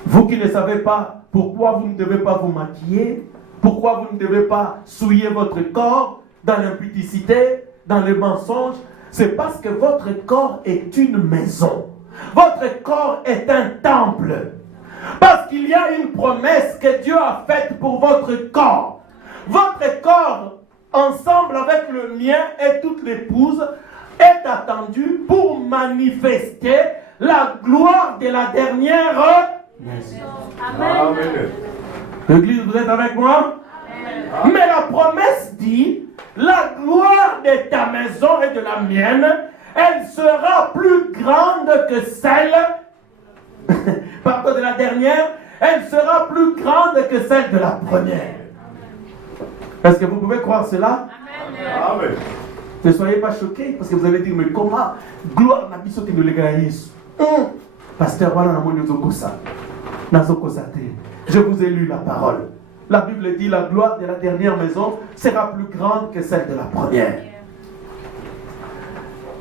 Vous qui ne savez pas pourquoi vous ne devez pas vous maquiller, pourquoi vous ne devez pas souiller votre corps dans l'impudicité, dans le mensonge, c'est parce que votre corps est une maison. Votre corps est un temple. Parce qu'il y a une promesse que Dieu a faite pour votre corps. Votre corps, ensemble avec le mien et toute l'épouse, est attendu pour manifester la gloire de la dernière maison. Amen. L'église, vous êtes avec moi? Amen. Mais la promesse dit, la gloire de ta maison et de la mienne, elle sera plus grande que celle de la dernière, elle sera plus grande que celle de la première. Est-ce que vous pouvez croire cela? Amen. Ne soyez pas choqués, parce que vous allez dire, mais comment? Gloire n'a pas sauté de l'église. Pasteur, voilà, je vous ai lu la parole. La Bible dit, la gloire de la dernière maison sera plus grande que celle de la première.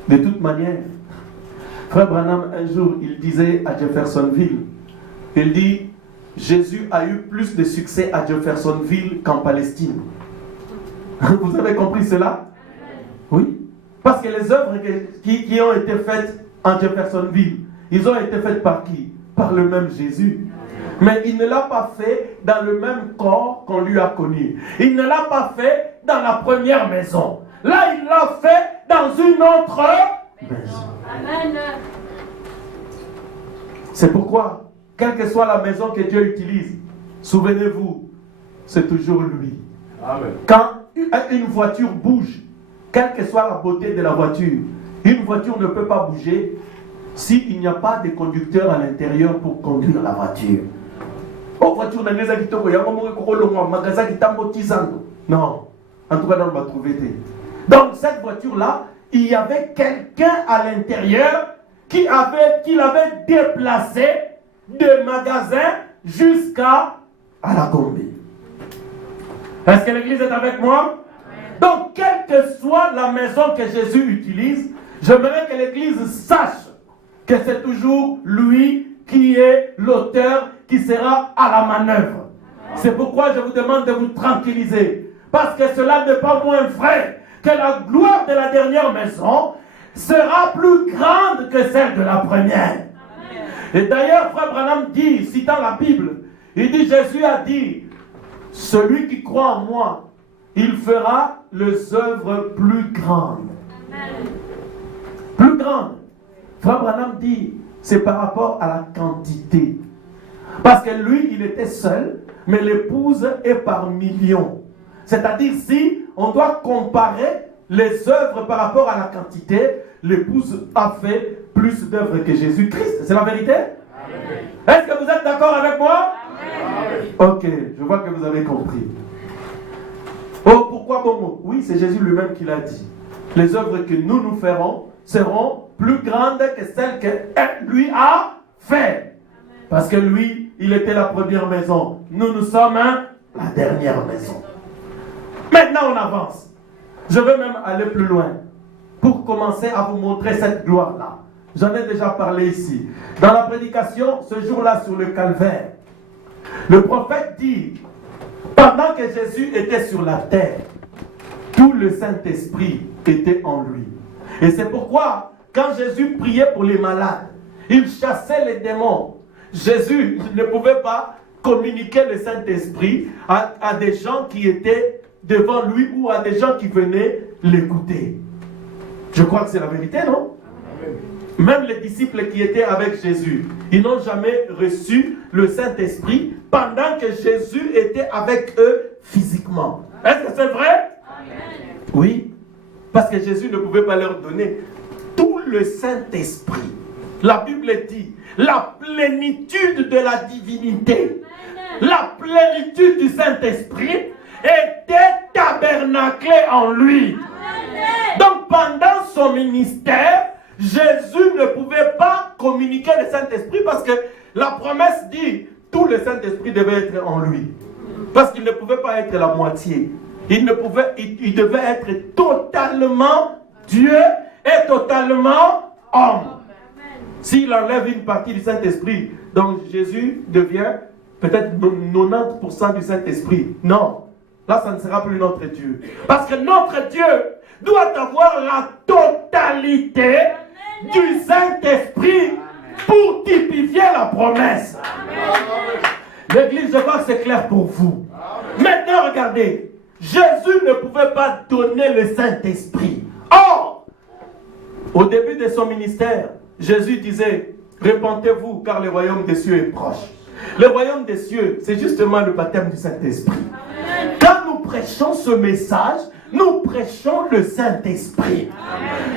De toute manière, Frère Branham, un jour, il disait à Jeffersonville, il dit, Jésus a eu plus de succès à Jeffersonville qu'en Palestine. Vous avez compris cela? Oui. Parce que les œuvres qui ont été faites en Jeffersonville, ils ont été faites par qui? Par le même Jésus. Mais il ne l'a pas fait dans le même corps qu'on lui a connu. Il ne l'a pas fait dans la première maison. Là, il l'a fait dans une autre maison. Amen. C'est pourquoi, quelle que soit la maison que Dieu utilise, souvenez-vous, c'est toujours lui. Amen. Quand une voiture bouge, quelle que soit la beauté de la voiture, une voiture ne peut pas bouger s'il n'y a pas de conducteur à l'intérieur pour conduire la voiture. Oh, voiture, non, en tout cas, on va trouver. Donc, cette voiture-là, il y avait quelqu'un à l'intérieur qui l'avait déplacé de magasin jusqu'à la Gombe. Est-ce que l'église est avec moi? Donc, quelle que soit la maison que Jésus utilise, j'aimerais que l'église sache que c'est toujours lui qui est l'auteur qui sera à la manœuvre. C'est pourquoi je vous demande de vous tranquilliser. Parce que cela n'est pas moins vrai que la gloire de la dernière maison sera plus grande que celle de la première. Et d'ailleurs, Frère Branham dit, citant la Bible, il dit, Jésus a dit, celui qui croit en moi, il fera les œuvres plus grandes. Plus grandes. Frère Branham dit, c'est par rapport à la quantité. Parce que lui, il était seul, mais l'épouse est par millions. C'est-à-dire, si on doit comparer les œuvres par rapport à la quantité, l'épouse a fait plus d'œuvres que Jésus-Christ. C'est la vérité? Amen. Est-ce que vous êtes d'accord avec moi? Amen. Ok, je vois que vous avez compris. Oh, pourquoi bon mot? Oui, c'est Jésus lui-même qui l'a dit. Les œuvres que nous ferons seront plus grandes que celles que lui a fait. Parce que lui, il était la première maison. Nous sommes la dernière maison. Maintenant, on avance. Je vais même aller plus loin pour commencer à vous montrer cette gloire-là. J'en ai déjà parlé ici. Dans la prédication, ce jour-là sur le calvaire, le prophète dit, pendant que Jésus était sur la terre, tout le Saint-Esprit était en lui. Et c'est pourquoi, quand Jésus priait pour les malades, il chassait les démons. Jésus ne pouvait pas communiquer le Saint-Esprit à des gens qui étaient devant lui ou à des gens qui venaient l'écouter. Je crois que c'est la vérité, non? Amen. Même les disciples qui étaient avec Jésus, ils n'ont jamais reçu le Saint-Esprit pendant que Jésus était avec eux physiquement. Est-ce que c'est vrai? Amen. Oui, parce que Jésus ne pouvait pas leur donner tout le Saint-Esprit. La Bible dit, la plénitude de la divinité, la plénitude du Saint-Esprit était tabernaclée en lui. Donc pendant son ministère, Jésus ne pouvait pas communiquer le Saint-Esprit parce que la promesse dit, tout le Saint-Esprit devait être en lui. Parce qu'il ne pouvait pas être la moitié. Il devait être totalement Dieu et totalement homme. S'il enlève une partie du Saint-Esprit, donc Jésus devient peut-être 90% du Saint-Esprit. Non, là ça ne sera plus notre Dieu. Parce que notre Dieu doit avoir la totalité du Saint-Esprit pour typifier la promesse. L'église, je crois que c'est clair pour vous. Maintenant, regardez, Jésus ne pouvait pas donner le Saint-Esprit. Or, au début de son ministère, Jésus disait, répentez-vous car le royaume des cieux est proche. Le royaume des cieux, c'est justement le baptême du Saint-Esprit. Quand nous prêchons ce message, nous prêchons le Saint-Esprit.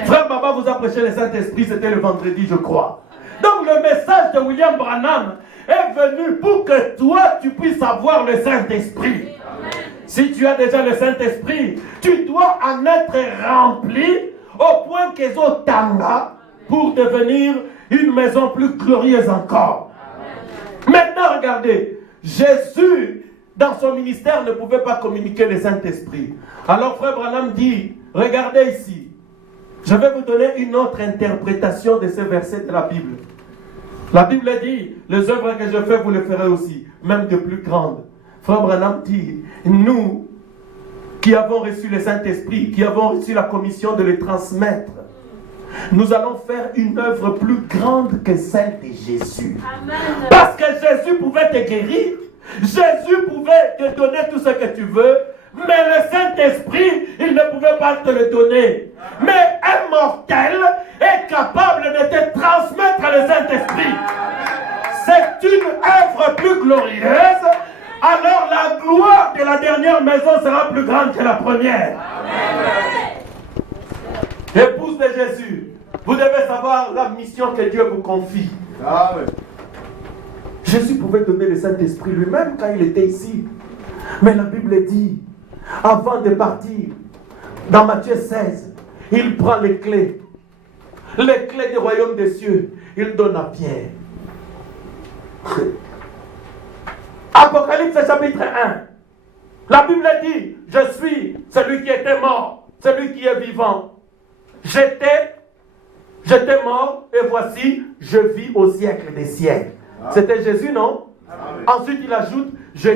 Frère Baba vous a prêché le Saint-Esprit, c'était le vendredi, je crois. Donc le message de William Branham est venu pour que toi, tu puisses avoir le Saint-Esprit. Si tu as déjà le Saint-Esprit, tu dois en être rempli au point qu'ils ont tanga pour devenir une maison plus glorieuse encore. Maintenant, regardez, Jésus, dans son ministère, ne pouvait pas communiquer le Saint-Esprit. Alors, Frère Branham dit, regardez ici, je vais vous donner une autre interprétation de ces versets de la Bible. La Bible dit, les œuvres que je fais, vous les ferez aussi, même de plus grandes. Frère Branham dit, nous, qui avons reçu le Saint-Esprit, qui avons reçu la commission de le transmettre, nous allons faire une œuvre plus grande que celle de Jésus. Amen. Parce que Jésus pouvait te guérir, Jésus pouvait te donner tout ce que tu veux, mais le Saint-Esprit, il ne pouvait pas te le donner. Mais un mortel est capable de te transmettre le Saint-Esprit. C'est une œuvre plus glorieuse, alors la gloire de la dernière maison sera plus grande que la première. Épouse de Jésus, vous devez savoir la mission que Dieu vous confie. Amen. Jésus pouvait donner le Saint-Esprit lui-même quand il était ici. Mais la Bible dit, avant de partir, dans Matthieu 16, il prend les clés du royaume des cieux, il donne à Pierre. Apocalypse chapitre 1, la Bible dit, je suis celui qui était mort, celui qui est vivant. J'étais mort et voici, je vis au siècle des siècles. C'était Jésus, non? Amen. Ensuite, il ajoute, je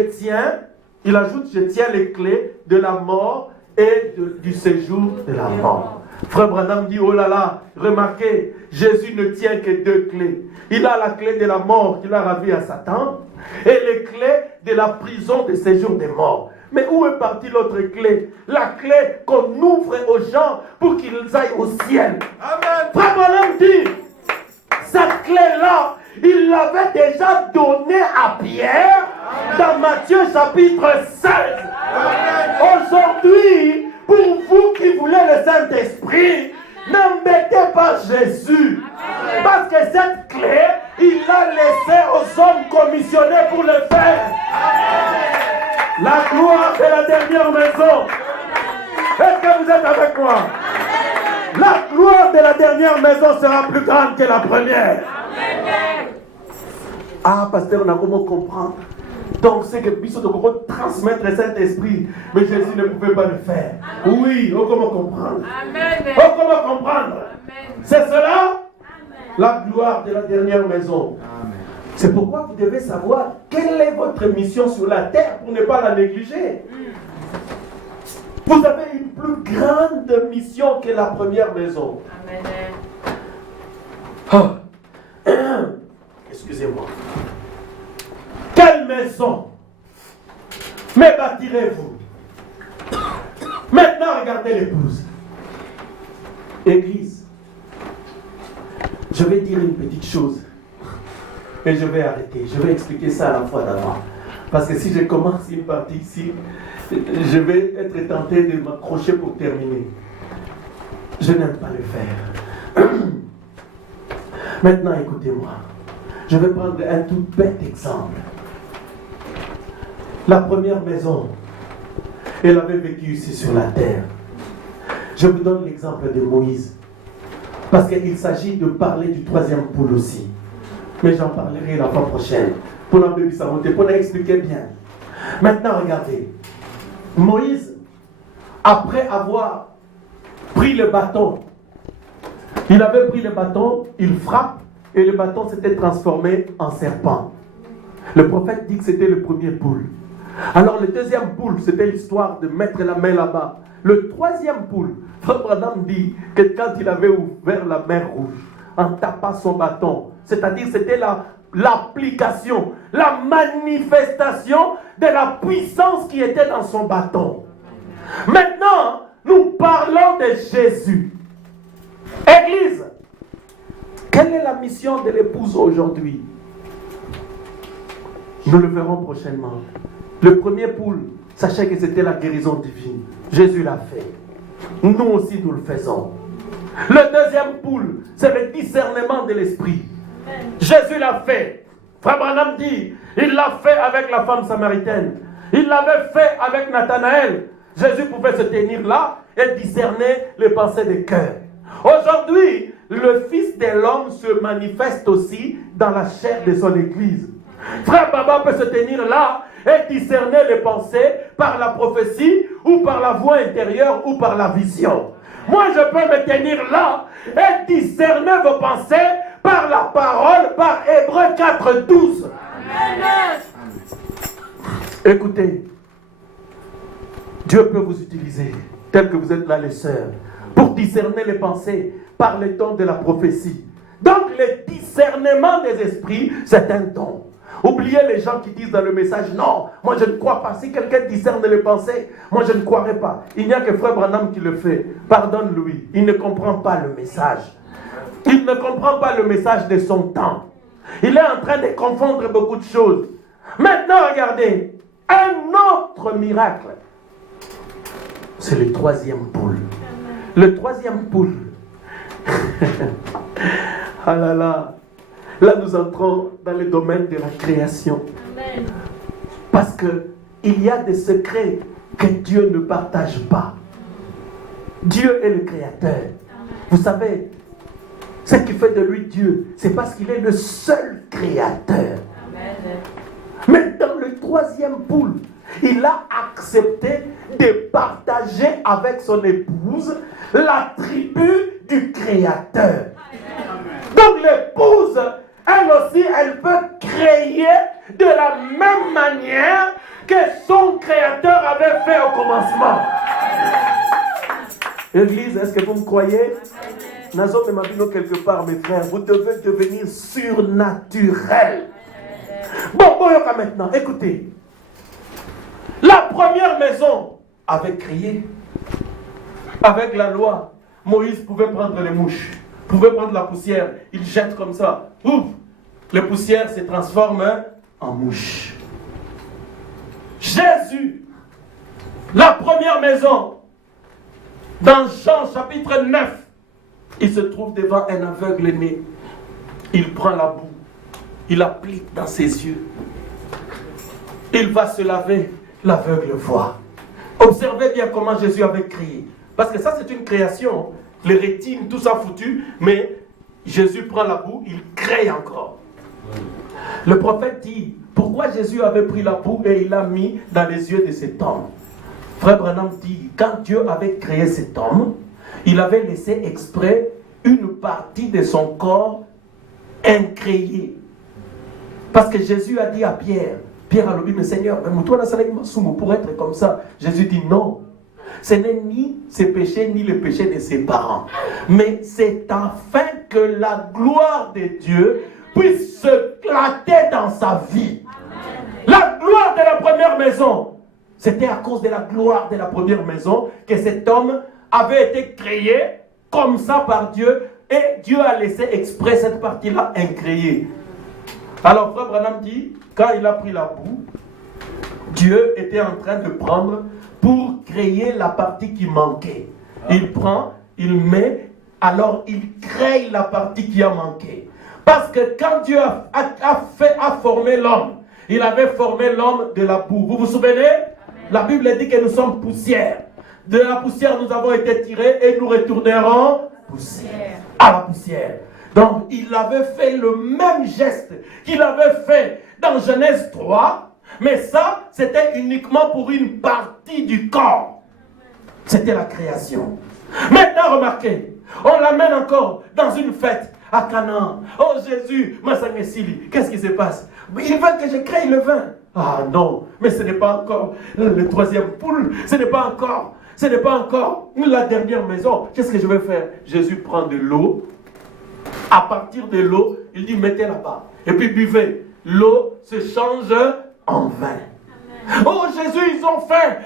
tiens les clés de la mort et du séjour de la mort. Frère Branham dit, oh là là, remarquez, Jésus ne tient que 2 clés. Il a la clé de la mort qu'il a ravie à Satan et les clés de la prison de séjour des morts. Mais où est partie l'autre clé? La clé qu'on ouvre aux gens pour qu'ils aillent au ciel. Amen. Frère Branham dit, cette clé-là, il l'avait déjà donnée à Pierre dans Matthieu chapitre 16. Aujourd'hui, pour vous qui voulez le Saint-Esprit, n'embêtez pas Jésus. Parce que cette clé, il l'a laissée aux hommes commissionnés pour le faire. La gloire de la dernière maison. Est-ce que vous êtes avec moi? La gloire de la dernière maison sera plus grande que la première. Ah, pasteur, on a comment comprendre? Donc, c'est que Bissot doit transmettre le Saint-Esprit, mais Jésus ne pouvait pas le faire. Oui, on comment comprendre? On comment comprendre? C'est cela? La gloire de la dernière maison. C'est pourquoi vous devez savoir quelle est votre mission sur la terre pour ne pas la négliger. Vous avez une plus grande mission que la première maison. Oh. Excusez-moi. Quelle maison me bâtirez-vous? Maintenant, regardez l'épouse. Église, je vais dire une petite chose. Et je vais arrêter. Je vais expliquer ça à la fois d'avant. Parce que si je commence une partie ici, je vais être tenté de m'accrocher pour terminer. Je n'aime pas le faire. Maintenant, écoutez-moi. Je vais prendre un tout bête exemple. La première maison, elle avait vécu ici sur la terre. Je vous donne l'exemple de Moïse. Parce qu'il s'agit de parler du 3e poule aussi. Mais j'en parlerai la fois prochaine. Pour expliquer bien. Maintenant, regardez. Moïse, après avoir pris le bâton, il avait pris le bâton, il frappe, et le bâton s'était transformé en serpent. Le prophète dit que c'était le premier poule. Alors le deuxième poule, c'était l'histoire de mettre la main là-bas. Le 3e poule, Frère Branham dit que quand il avait ouvert la mer Rouge, en tapant son bâton, c'est-à-dire c'était l'application, la manifestation de la puissance qui était dans son bâton. Maintenant, nous parlons de Jésus. Église, quelle est la mission de l'épouse aujourd'hui? Nous le verrons prochainement. Le premier poule, sachez que c'était la guérison divine. Jésus l'a fait. Nous aussi, nous le faisons. Le deuxième poule, c'est le discernement de l'esprit. Jésus l'a fait. Frère Branham dit, il l'a fait avec la femme samaritaine. Il l'avait fait avec Nathanaël. Jésus pouvait se tenir là et discerner les pensées des cœurs. Aujourd'hui, le Fils de l'homme se manifeste aussi dans la chair de son Église. Frère Baba peut se tenir là et discerner les pensées par la prophétie ou par la voix intérieure ou par la vision. Moi, je peux me tenir là et discerner vos pensées par la parole, par Hébreux 4:12. Écoutez, Dieu peut vous utiliser, tel que vous êtes là les sœurs, pour discerner les pensées par le don de la prophétie. Donc, le discernement des esprits, c'est un don. Oubliez les gens qui disent dans le message, non, moi je ne crois pas. Si quelqu'un discerne les pensées, moi je ne croirais pas. Il n'y a que Frère Branham qui le fait. Pardonne-lui, il ne comprend pas le message. Il ne comprend pas le message de son temps. Il est en train de confondre beaucoup de choses. Maintenant, regardez, un autre miracle. C'est le troisième poule. Le troisième poule. Ah là là. Là, nous entrons dans le domaine de la création. Amen. Parce qu'il y a des secrets que Dieu ne partage pas. Dieu est le créateur. Vous savez, ce qui fait de lui Dieu, c'est parce qu'il est le seul créateur. Amen. Mais dans le troisième poule, il a accepté de partager avec son épouse l'attribut du créateur. Donc l'épouse, elle aussi, elle peut créer de la même manière que son créateur avait fait au commencement. Église, est-ce que vous me croyez? Nazo Mabino quelque part, mes frères, vous devez devenir surnaturel. Bon, maintenant, écoutez. La première maison avait crié. Avec la loi, Moïse pouvait prendre les mouches, pouvait prendre la poussière, il jette comme ça. Ouf, les poussières se transforment en mouches. Jésus, la première maison, dans Jean chapitre 9, il se trouve devant un aveugle né. Il prend la boue, il applique dans ses yeux. Il va se laver, l'aveugle voit. Observez bien comment Jésus avait crié. Parce que ça, c'est une création. Les rétines, tout ça foutu. Mais Jésus prend la boue, il crée encore. Le prophète dit, pourquoi Jésus avait pris la boue et il l'a mis dans les yeux de cet homme? Frère Branham dit, quand Dieu avait créé cet homme, il avait laissé exprès une partie de son corps incréée. Parce que Jésus a dit à Pierre, Pierre a dit, mais Seigneur, toi, pour être comme ça. Jésus dit non. Ce n'est ni ses péchés, ni le péché de ses parents. Mais c'est afin que la gloire de Dieu puisse se éclater dans sa vie. La gloire de la première maison. C'était à cause de la gloire de la première maison que cet homme avait été créé comme ça par Dieu. Et Dieu a laissé exprès cette partie-là incréée. Alors, Frère Branham dit, quand il a pris la boue, Dieu était en train de prendre pour créer la partie qui manquait. Il prend, il met, alors il crée la partie qui a manqué. Parce que quand Dieu a formé l'homme, il avait formé l'homme de la boue. Vous vous souvenez? La Bible dit que nous sommes poussière. De la poussière, nous avons été tirés et nous retournerons à la poussière. Donc, il avait fait le même geste qu'il avait fait dans Genèse 3, mais ça, c'était uniquement pour une partie du corps. C'était la création. Maintenant, remarquez, on l'amène encore dans une fête à Canaan. Oh Jésus, Massangesili, qu'est-ce qui se passe? Ils veulent que je crée le vin. Ah non, mais ce n'est pas encore le troisième poule, ce n'est pas encore la dernière maison. Qu'est-ce que je vais faire? Jésus prend de l'eau. À partir de l'eau, il dit mettez là-bas. Et puis buvez. L'eau se change en vin. Amen. Oh Jésus, ils ont faim.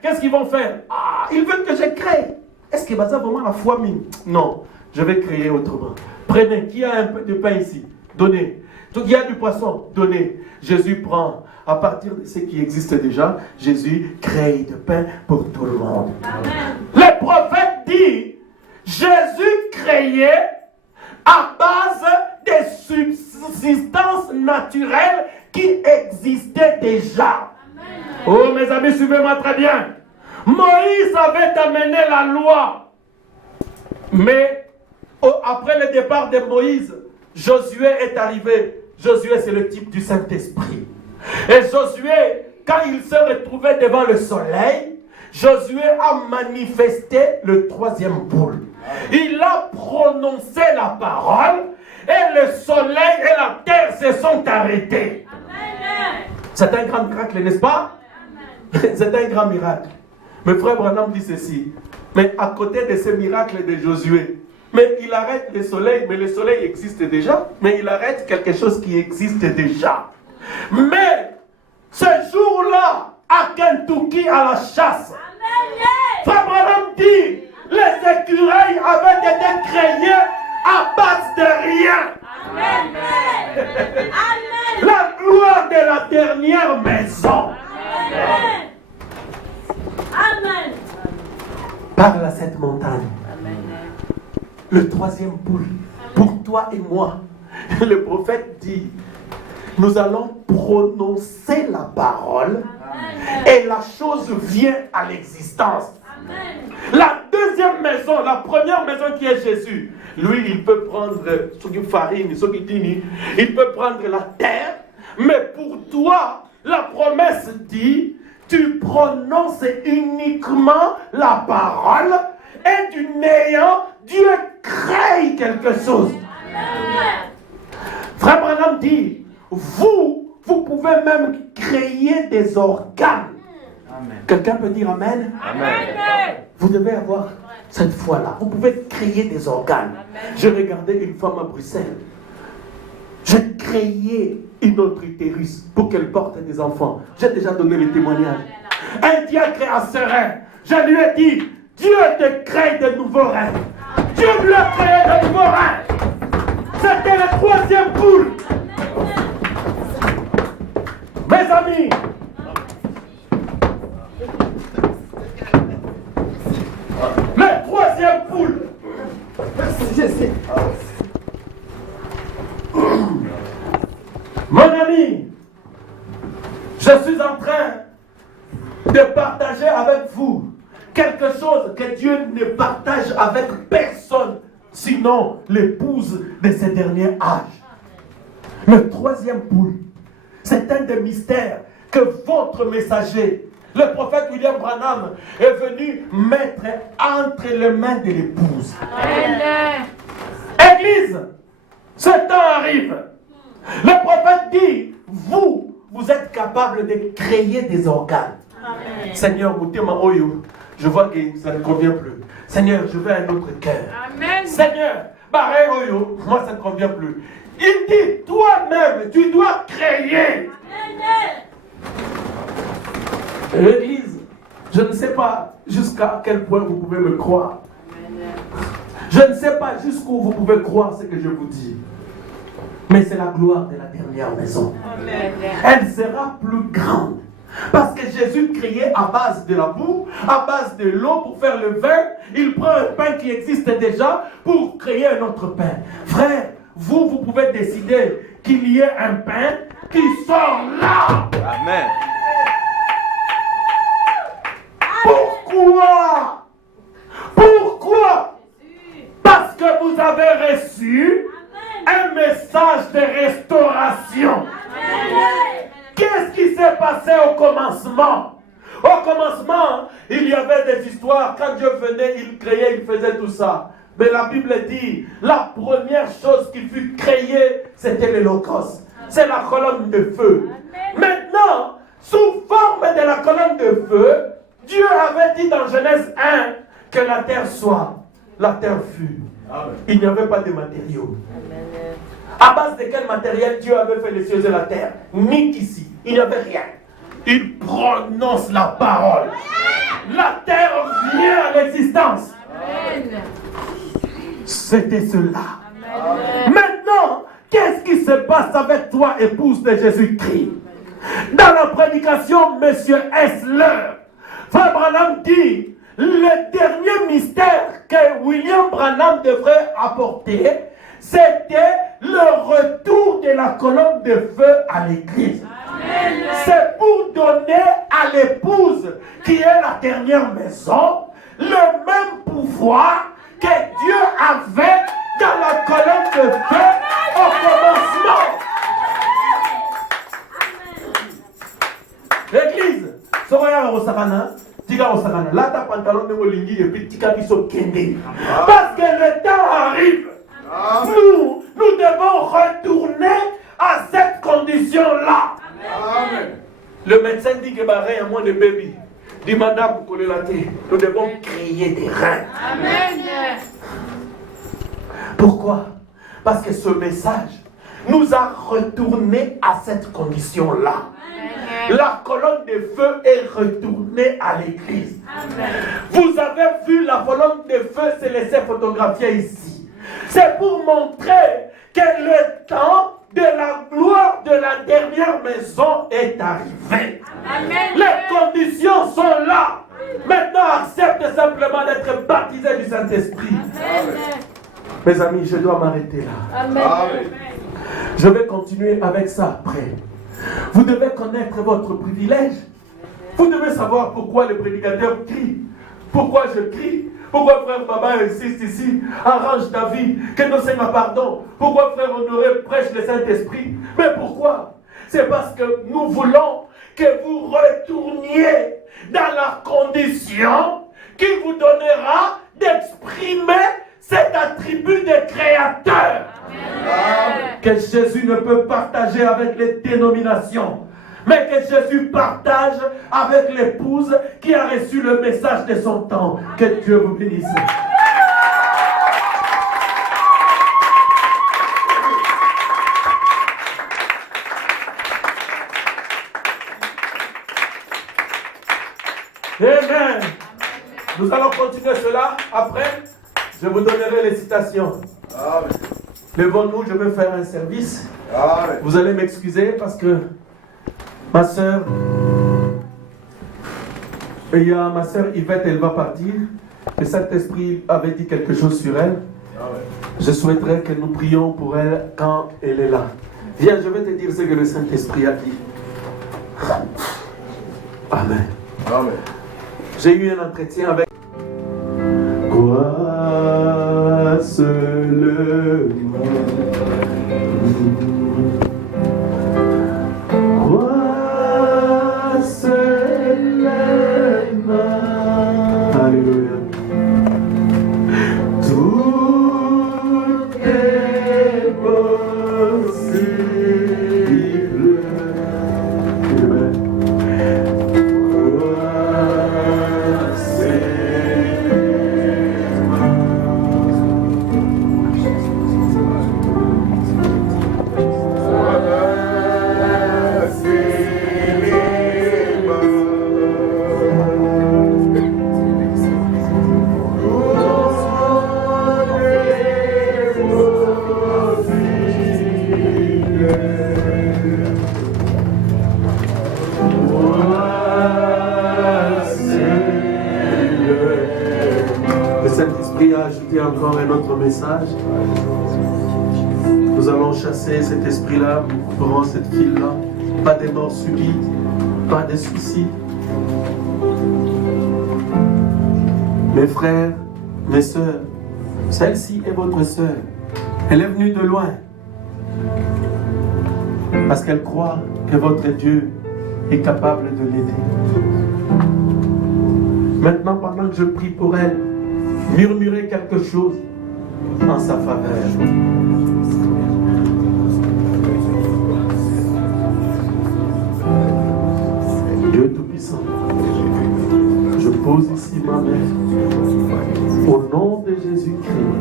Qu'est-ce qu'ils vont faire? Ah, ils veulent que je crée. Est-ce que ça vraiment la foi mine? Non, je vais créer autrement. Prenez, qui a un peu de pain ici? Donnez. Qui a du poisson? Donnez. Jésus prend. À partir de ce qui existe déjà, Jésus crée de pain pour tout le monde. Amen. Le prophète dit, Jésus créait à base des subsistances naturelles qui existaient déjà. Amen. Oh mes amis, suivez-moi très bien. Moïse avait amené la loi. Mais après le départ de Moïse, Josué est arrivé. Josué, c'est le type du Saint-Esprit. Et Josué, quand il se retrouvait devant le soleil, Josué a manifesté le troisième poule. Il a prononcé la parole et le soleil et la terre se sont arrêtés. Amen. C'est un grand miracle, n'est-ce pas? Amen. C'est un grand miracle. Mais Frère Branham dit ceci. Mais à côté de ce miracle de Josué, Mais il arrête le soleil, mais le soleil existe déjà. Mais il arrête quelque chose qui existe déjà. Mais ce jour-là, à Kentucky, à la chasse, Frère Branham dit, les écureuils avaient été créés à base de rien. Amen. La gloire de la dernière maison. Amen. Amen. Parle à cette montagne. Le troisième poule, pour toi et moi. Le prophète dit, nous allons prononcer la parole et la chose vient à l'existence. La deuxième maison, la première maison qui est Jésus, lui il peut prendre ce qui farine, ce qui dîne, il peut prendre la terre, mais pour toi, la promesse dit, tu prononces uniquement la parole et du néant, Dieu crée quelque chose. Frère Branham dit, vous pouvez même créer des organes. Quelqu'un peut dire Amen? Amen. Vous devez avoir cette foi-là. Vous pouvez créer des organes. J'ai regardé une femme à Bruxelles. J'ai créé une autre utérus pour qu'elle porte des enfants. J'ai déjà donné le témoignage. Un diacre à Serein, je lui ai dit, Dieu te crée de nouveaux rêves. Dieu lui a créé de nouveaux rêves. C'était le troisième poule. Mes amis, le troisième poule. Mon ami, je suis en train de partager avec vous quelque chose que Dieu ne partage avec personne, sinon l'épouse de ces derniers âges. Le troisième poule, c'est un des mystères que votre messager, le prophète William Branham, est venu mettre entre les mains de l'épouse. Église, ce temps arrive. Le prophète dit, vous êtes capable de créer des organes. Amen. Seigneur, je vois que ça ne convient plus. Seigneur, je veux un autre cœur. Amen. Seigneur, moi ça ne convient plus. Il dit, toi-même, tu dois créer. L'église, je ne sais pas jusqu'à quel point vous pouvez me croire. Je ne sais pas jusqu'où vous pouvez croire ce que je vous dis. Mais c'est la gloire de la dernière maison. Amen. Elle sera plus grande. Parce que Jésus créait à base de la boue, à base de l'eau pour faire le vin. Il prend un pain qui existe déjà pour créer un autre pain. Frère, vous pouvez décider qu'il y ait un pain qui sort là. Amen. Pourquoi? Pourquoi? Parce que vous avez reçu un message de restauration. Qu'est-ce qui s'est passé au commencement? Au commencement, il y avait des histoires. Quand Dieu venait, il créait, il faisait tout ça. Mais la Bible dit, la première chose qui fut créée, c'était l'Holocauste. C'est la colonne de feu. Maintenant, sous forme de la colonne de feu, Dieu avait dit dans Genèse 1 que la terre soit. La terre fut. Il n'y avait pas de matériaux. À base de quel matériel Dieu avait fait les cieux et la terre? Ni ici. Il n'y avait rien. Il prononce la parole. La terre vient à l'existence. C'était cela. Maintenant, qu'est-ce qui se passe avec toi, épouse de Jésus-Christ? Dans la prédication, Monsieur Hessler, Frère Branham dit, le dernier mystère que William Branham devrait apporter, c'était le retour de la colonne de feu à l'église. C'est pour donner à l'épouse qui est la dernière maison le même pouvoir que Dieu avait dans la colonne de feu au commencement. L'église, Soraya Rosarana, Tika Rosarana, là ta pantalon de Molingi et puis Tika Biso Kende. Parce que le temps arrive. Nous devons retourner à cette condition-là. Le médecin dit que bah, rien, moins de bébé. Dit madame, nous devons créer des reins. Amen. Pourquoi? Parce que ce message nous a retourné à cette condition-là. La colonne de feu est retournée à l'église. Vous avez vu la colonne de feu se laisser photographier ici. C'est pour montrer que le temps de la gloire de la dernière maison est arrivé. Amen. Les conditions sont là. Maintenant, accepte simplement d'être baptisé du Saint-Esprit. Mes amis, je dois m'arrêter là. Amen. Je vais continuer avec ça après. Vous devez connaître votre privilège. Vous devez savoir pourquoi le prédicateur crie. Pourquoi je crie. Pourquoi frère Baba insiste ici. Arrange ta vie. Que nous Seigneur pardon. Pourquoi frère Honoré prêche le Saint-Esprit. Mais pourquoi? C'est parce que nous voulons que vous retourniez dans la condition qui vous donnera d'exprimer cet attribut de créateur. Que Jésus ne peut partager avec les dénominations, mais que Jésus partage avec l'épouse qui a reçu le message de son temps. Que Dieu vous bénisse. Amen. Nous allons continuer cela après. Je vous donnerai les citations. Amen. Levons-nous, je vais faire un service. Amen. Vous allez m'excuser parce que ma soeur, ma soeur Yvette, elle va partir. Le Saint-Esprit avait dit quelque chose sur elle. Amen. Je souhaiterais que nous prions pour elle quand elle est là. Viens, je vais te dire ce que le Saint-Esprit a dit. Amen. Amen. J'ai eu un entretien avec... Quoi seulement, quoi seulement, alléluia, tout est possible, amen. Encore un autre message. Nous allons chasser cet esprit-là, nous couperons cette file-là. Pas de mort subite, pas de soucis. Mes frères, mes sœurs, celle-ci est votre sœur. Elle est venue de loin. Parce qu'elle croit que votre Dieu est capable de l'aider. Maintenant, pendant que je prie pour elle, murmurer quelque chose en sa faveur. Dieu Tout-Puissant, je pose ici ma main au nom de Jésus-Christ.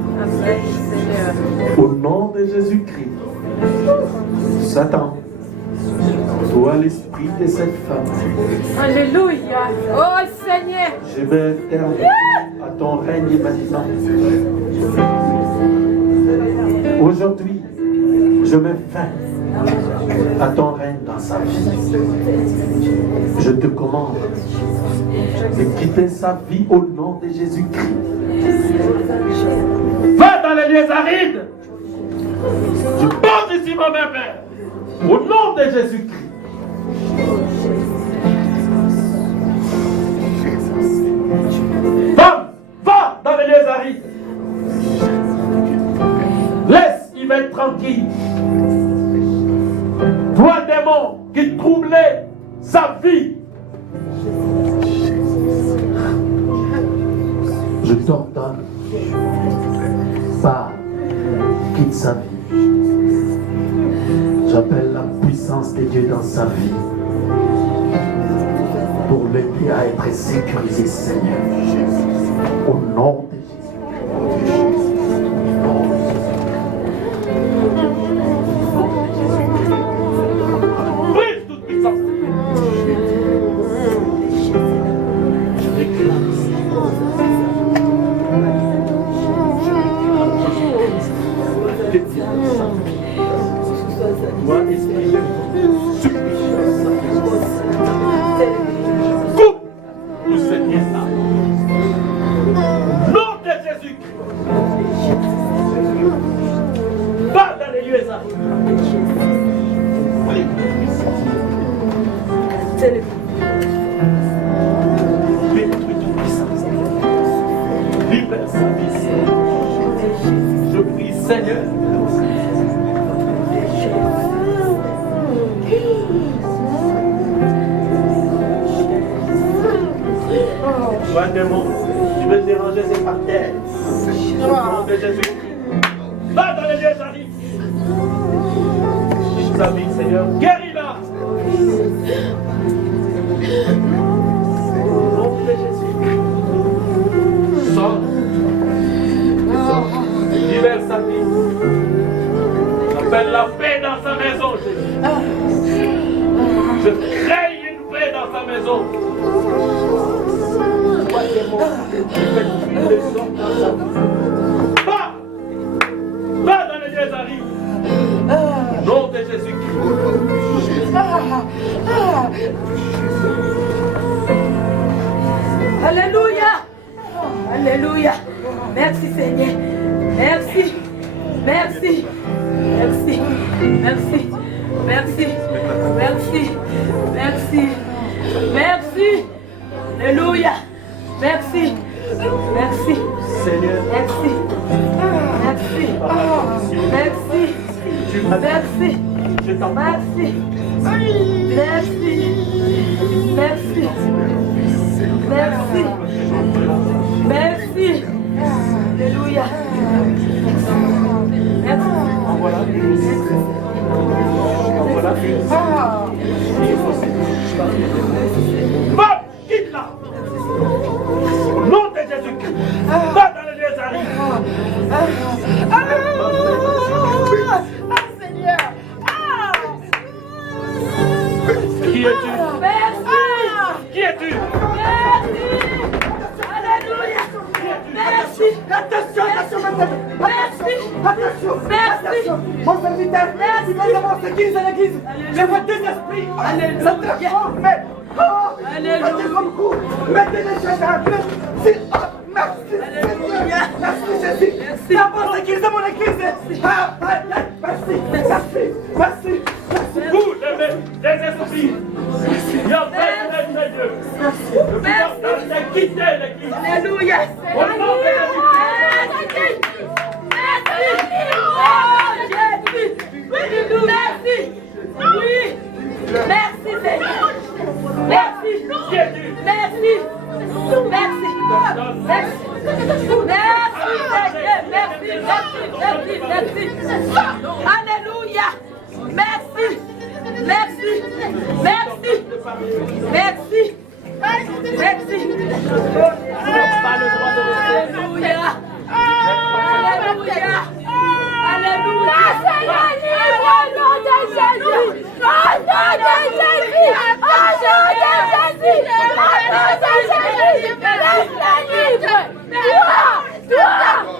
Au nom de Jésus-Christ. Satan, toi l'esprit de cette femme. Alléluia. Oh Seigneur. Je vais terminer à ton règne maintenant. Aujourd'hui, je mets fin à ton règne dans sa vie. Je te commande de quitter sa vie au nom de Jésus-Christ. Va dans les lieux arides. Je pose ici ma main, Père, au nom de Jésus-Christ. Va dans les lieux arides. Laisse Yvette tranquille. Toi, démon, qui troublait sa vie. Je t'ordonne. Pars, quitte sa vie. J'appelle la puissance de Dieu dans sa vie. Pour l'aider à être sécurisé, Seigneur. Au nom de Jésus. Saint-Esprit, je supplie. Coupe tout ce qui est là. Nom de Jésus-Christ. Va dans les lieux arides. Détruis toute puissance. Libère sa vie. Je prie, Seigneur. Va démon, tu veux déranger ses partenaires. Au nom de Jésus. Va dans les lieux arides. Touche sa vie, Seigneur. Guéris-la. Au nom de Jésus. Sors. Sors. Libère sa vie. Appelle la paix dans sa maison, Jésus. Je crée une paix dans sa maison. Va! Va dans les lieux arides. Nom de Jésus-Christ. Alléluia. Alléluia. Merci Seigneur. Merci. Merci. Merci. Merci. Merci. Merci. Merci. Merci. Alléluia. Merci. Merci. Seigneur. Merci. Merci. Merci. Merci. Je t'en Merci. Merci. Merci. Merci. Merci. Alléluia. Merci. Envoie-la. Envoie-la. Va, quitte-la. Au nom de Jésus-Christ. Va dans les lieux arides. Seigneur. Qui es-tu? Merci. Qui es-tu? Merci. Alléluia. Merci. Attention, attention, Merci. attention, Merci. attention. Mon serviteur, tu viens d'avoir cette église à l'église. Je vois deux esprits. Alléluia. Ça transforme. Alléluia. Mettez comme coup. Mettez les choses à la place. Merci. Alléluia. Merci Jésus. Merci. D'abord l'église de mon église. Merci. Merci. Merci. Vous, les esprits. Il y a fait de Dieu. Le pouvoir de quitter l'église. Alléluia. Au nom de Jésus. Merci. Oui. Merci Seigneur. Merci. Qui es-tu? Merci. Merci. Merci. Merci. Alléluia. Merci. Merci. Merci. Merci. Merci. Pas le droit de Alléluia. Alléluia. Alléluia. Seigneur libre au nom de Jésus. Au nom de Jésus. Au nom de Jésus. Au nom de Jésus. Laisse-le libre. Toi,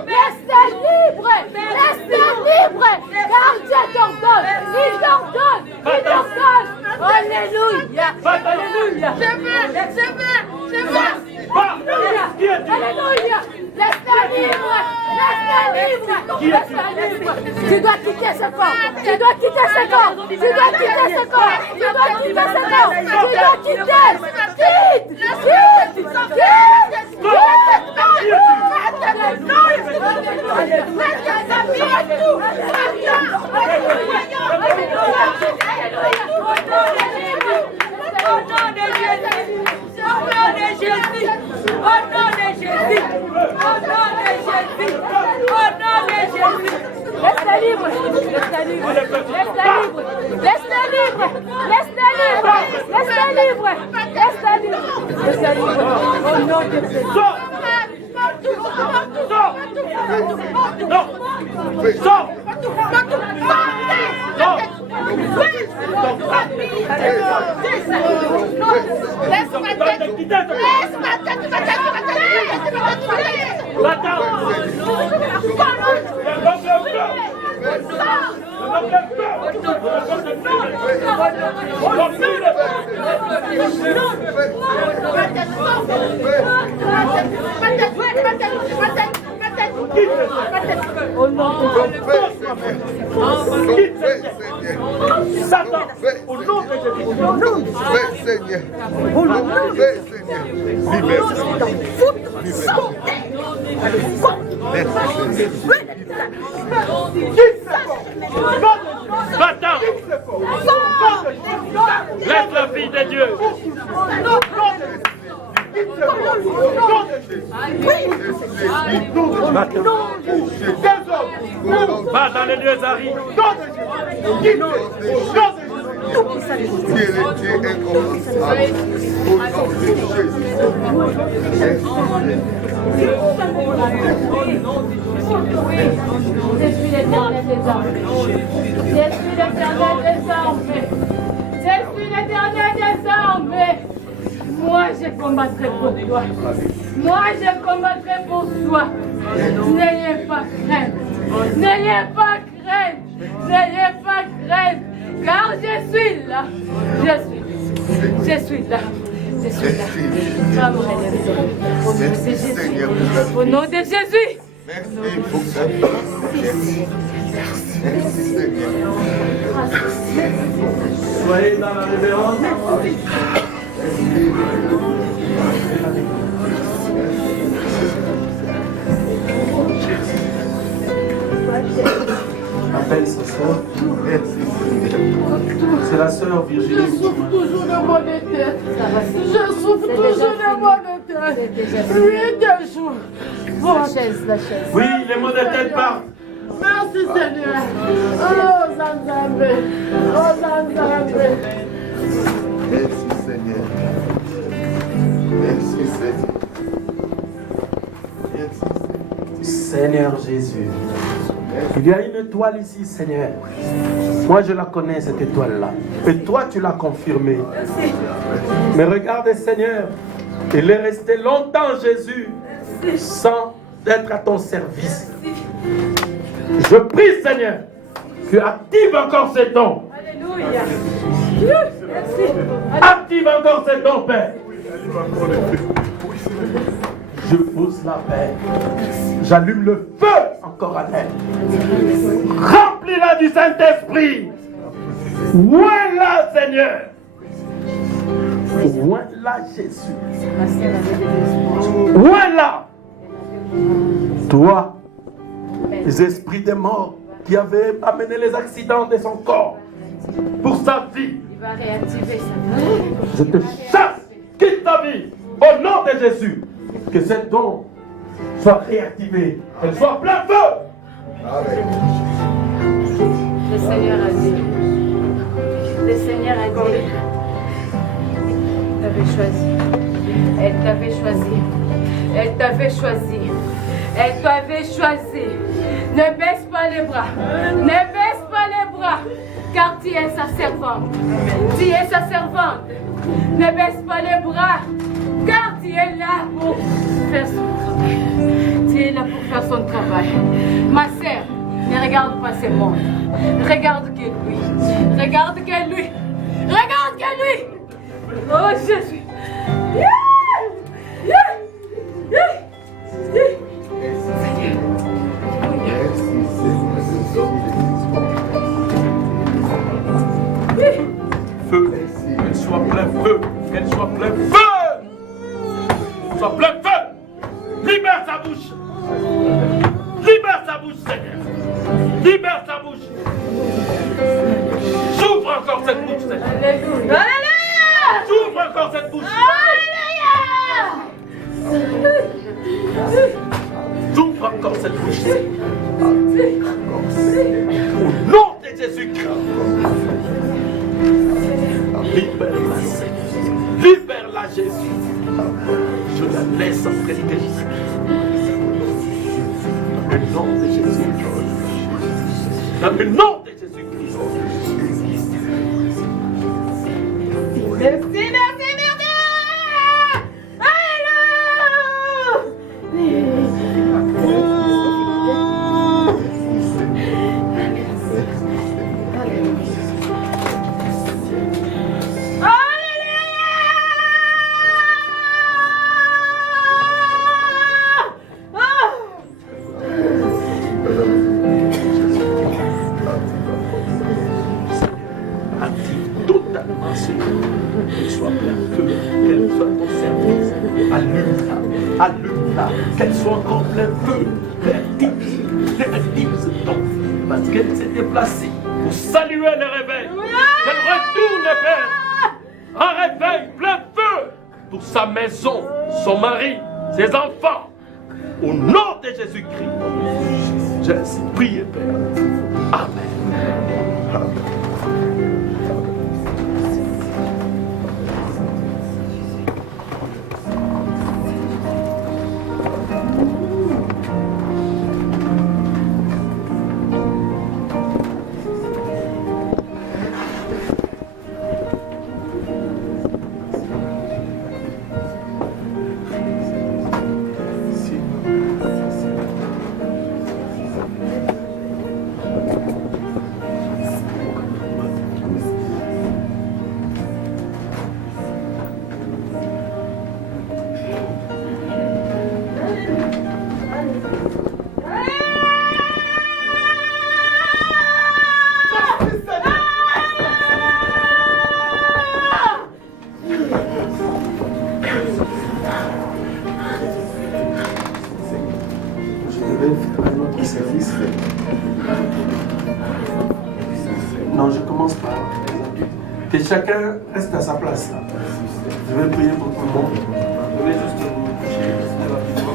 laisse-le libre. Laisse-le libre. Car Dieu t'ordonne. Il t'ordonne. Il t'ordonne. Alléluia. Alléluia. Je veux. Alléluia. Alléluia. Laisse-le libre. Laisse-le libre. Laisse-le libre. Tu dois quitter ce corps. Tu dois quitter ce corps. Tu dois quitter ce corps. Tu dois quitter ce corps. Tu dois quitter. Laisse-le libre. Laisse-le libre. Laisse-le libre. Laisse-le libre. Laisse-le libre. Laisse-le libre. Laisse-le libre. Au nom de Jésus. Sors! Non! Sors! Satan, au nom de Jésus. Seigneur. Libère. Va-t'en. Laisse la fille de Dieu. Va dans les lieux arides. Je suis l'éternel des armées. Je suis l'éternel des armées. Je suis l'éternel des armées. Moi, je combattrai pour toi. Moi, je combattrai pour toi. N'ayez pas crainte. N'ayez pas crainte. N'ayez pas crainte. Car je suis là. Je suis là. Je suis là. Va me relever. Au nom de Jésus. Merci pour ça. Merci Seigneur. Soyez dans la révérence. Appelle sa soeur. C'est la soeur Virginie. Je souffre toujours de mal de tête. Je souffre toujours de mal de tête. 8 jours. La chaise. Oui, les mots de tête partent. Merci Seigneur. Oh Zanzambe. Oh Zanzambe. Merci Seigneur. Merci Seigneur. Merci Seigneur Jésus. Il y a une étoile ici, Seigneur. Moi, je la connais, cette étoile-là. Et toi, tu l'as confirmée. Mais regarde, Seigneur, il est resté longtemps, Jésus, sans être à ton service. Je prie, Seigneur, que active encore ces dons. Alléluia. Merci. Active encore ces dons, Père. Je pousse la paix. J'allume le feu encore à elle. Remplis-la du Saint-Esprit. Oins-la, Seigneur. Oins-la, Jésus. Oins-la. Toi, les esprits des morts qui avaient amené les accidents de son corps pour sa vie, Il va réactiver sa vie. je te chasse, quitte ta vie, au nom de Jésus. Que cette don soit réactivée, qu'elle soit plein feu. Le Seigneur a dit. Le Seigneur a dit. Elle t'avait choisi. Elle t'avait choisi. Elle t'avait choisi. Ne baisse pas les bras. Ne baisse pas les bras. Car tu es sa servante. Tu es sa servante. Ne baisse pas les bras. Car tu es là pour faire son travail. Tu es là pour faire son travail. Ma sœur, ne regarde pas ce monde. Regarde que lui. Regarde que lui. Regarde que lui. Oh Jésus. Feu, qu'elle soit plein feu, qu'elle soit plein feu. Soit plein feu. Libère sa bouche. Libère sa bouche, Seigneur. Libère sa bouche. J'ouvre encore cette bouche, Seigneur. Alléluia. J'ouvre encore cette bouche. Alléluia. J'ouvre encore cette bouche. Au nom de Jésus-Christ. Libère-la, Seigneur. Libère-la, Jésus. Je la laisse entrer de Jésus. Dans le nom de Jésus-Christ. Dans le nom de Jésus-Christ. Merci, merci, merci. Alléluia. totalement Seigneur. Qu'elle soit plein feu, qu'elle soit ton service. Allume-la, allume-la, qu'elle soit encore plein feu. Réactive ce temps, parce qu'elle s'est déplacée pour saluer le réveil. Qu'elle retourne, Père, un réveil plein feu pour sa maison, son mari, ses enfants. Au nom de Jésus-Christ, j'ai ainsi prié, Père. Amen. Amen. Non, je commence par les adultes. Que chacun reste à sa place là. Je vais prier pour tout le monde. Je vais juste vous coucher rapidement.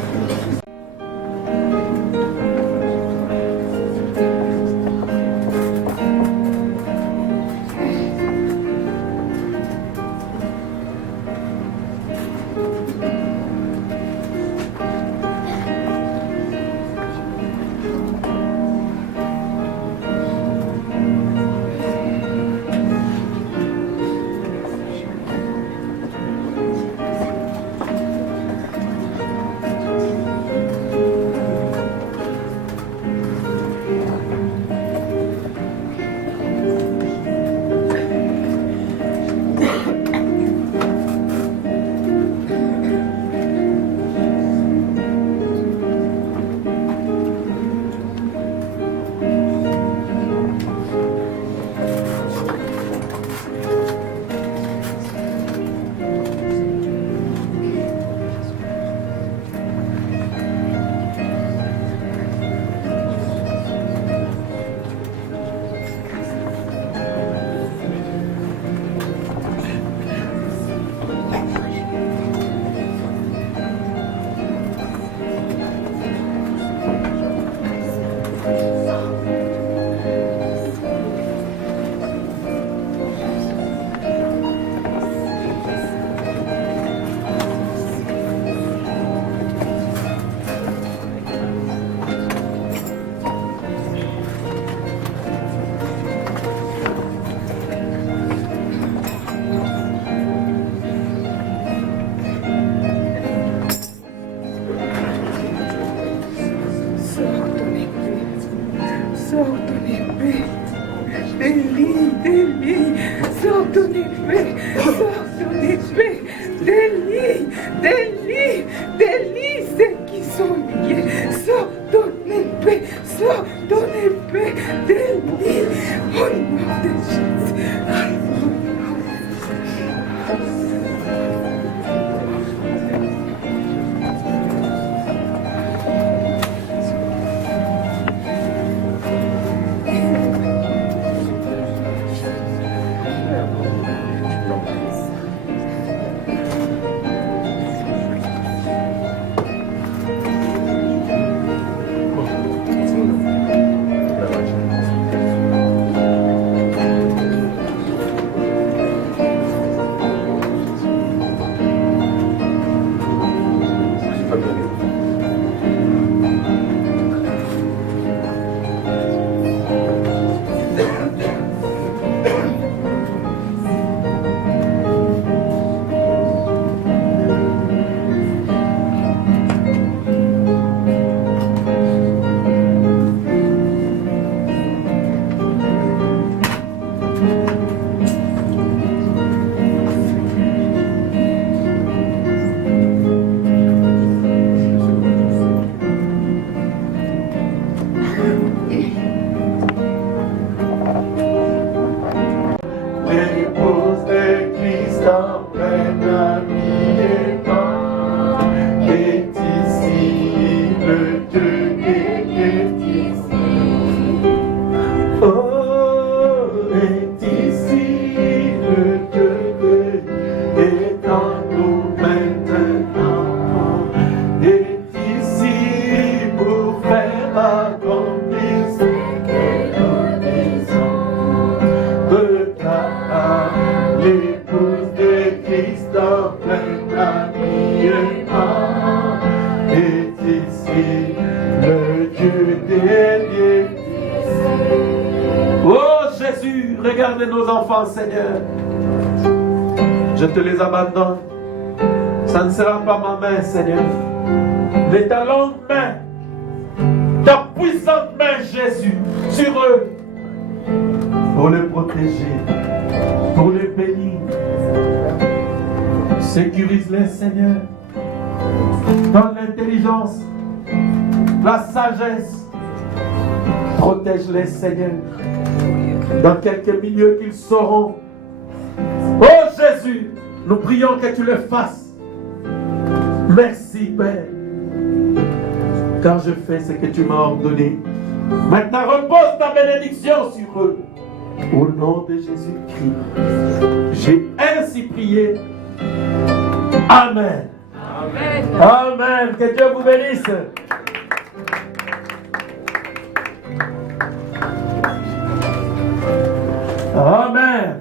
en plein habillement est ici, le Dieu est ici. Oh, est ici, le Dieu est en nous maintenant, est ici pour faire accomplir ce que nous disons. Regarde l'épouse de Christ en plein habillement, est ici, le Dieu des dieux. Oh Jésus, regarde nos enfants, Seigneur. Je te les abandonne. Ça ne sera pas ma main, Seigneur, mais ta longue main, ta puissante main, Jésus, sur eux, pour les protéger, pour les bénir. Sécurise-les, Seigneur, dans l'intelligence, la sagesse. Protège-les, Seigneur, dans quelque milieu qu'ils seront. Oh Jésus, nous prions que tu le fasses. Merci, Père, car je fais ce que tu m'as ordonné. Maintenant, repose ta bénédiction sur eux. Au nom de Jésus-Christ, j'ai ainsi prié. Amen. Amen. Amen. Que Dieu vous bénisse. Amen.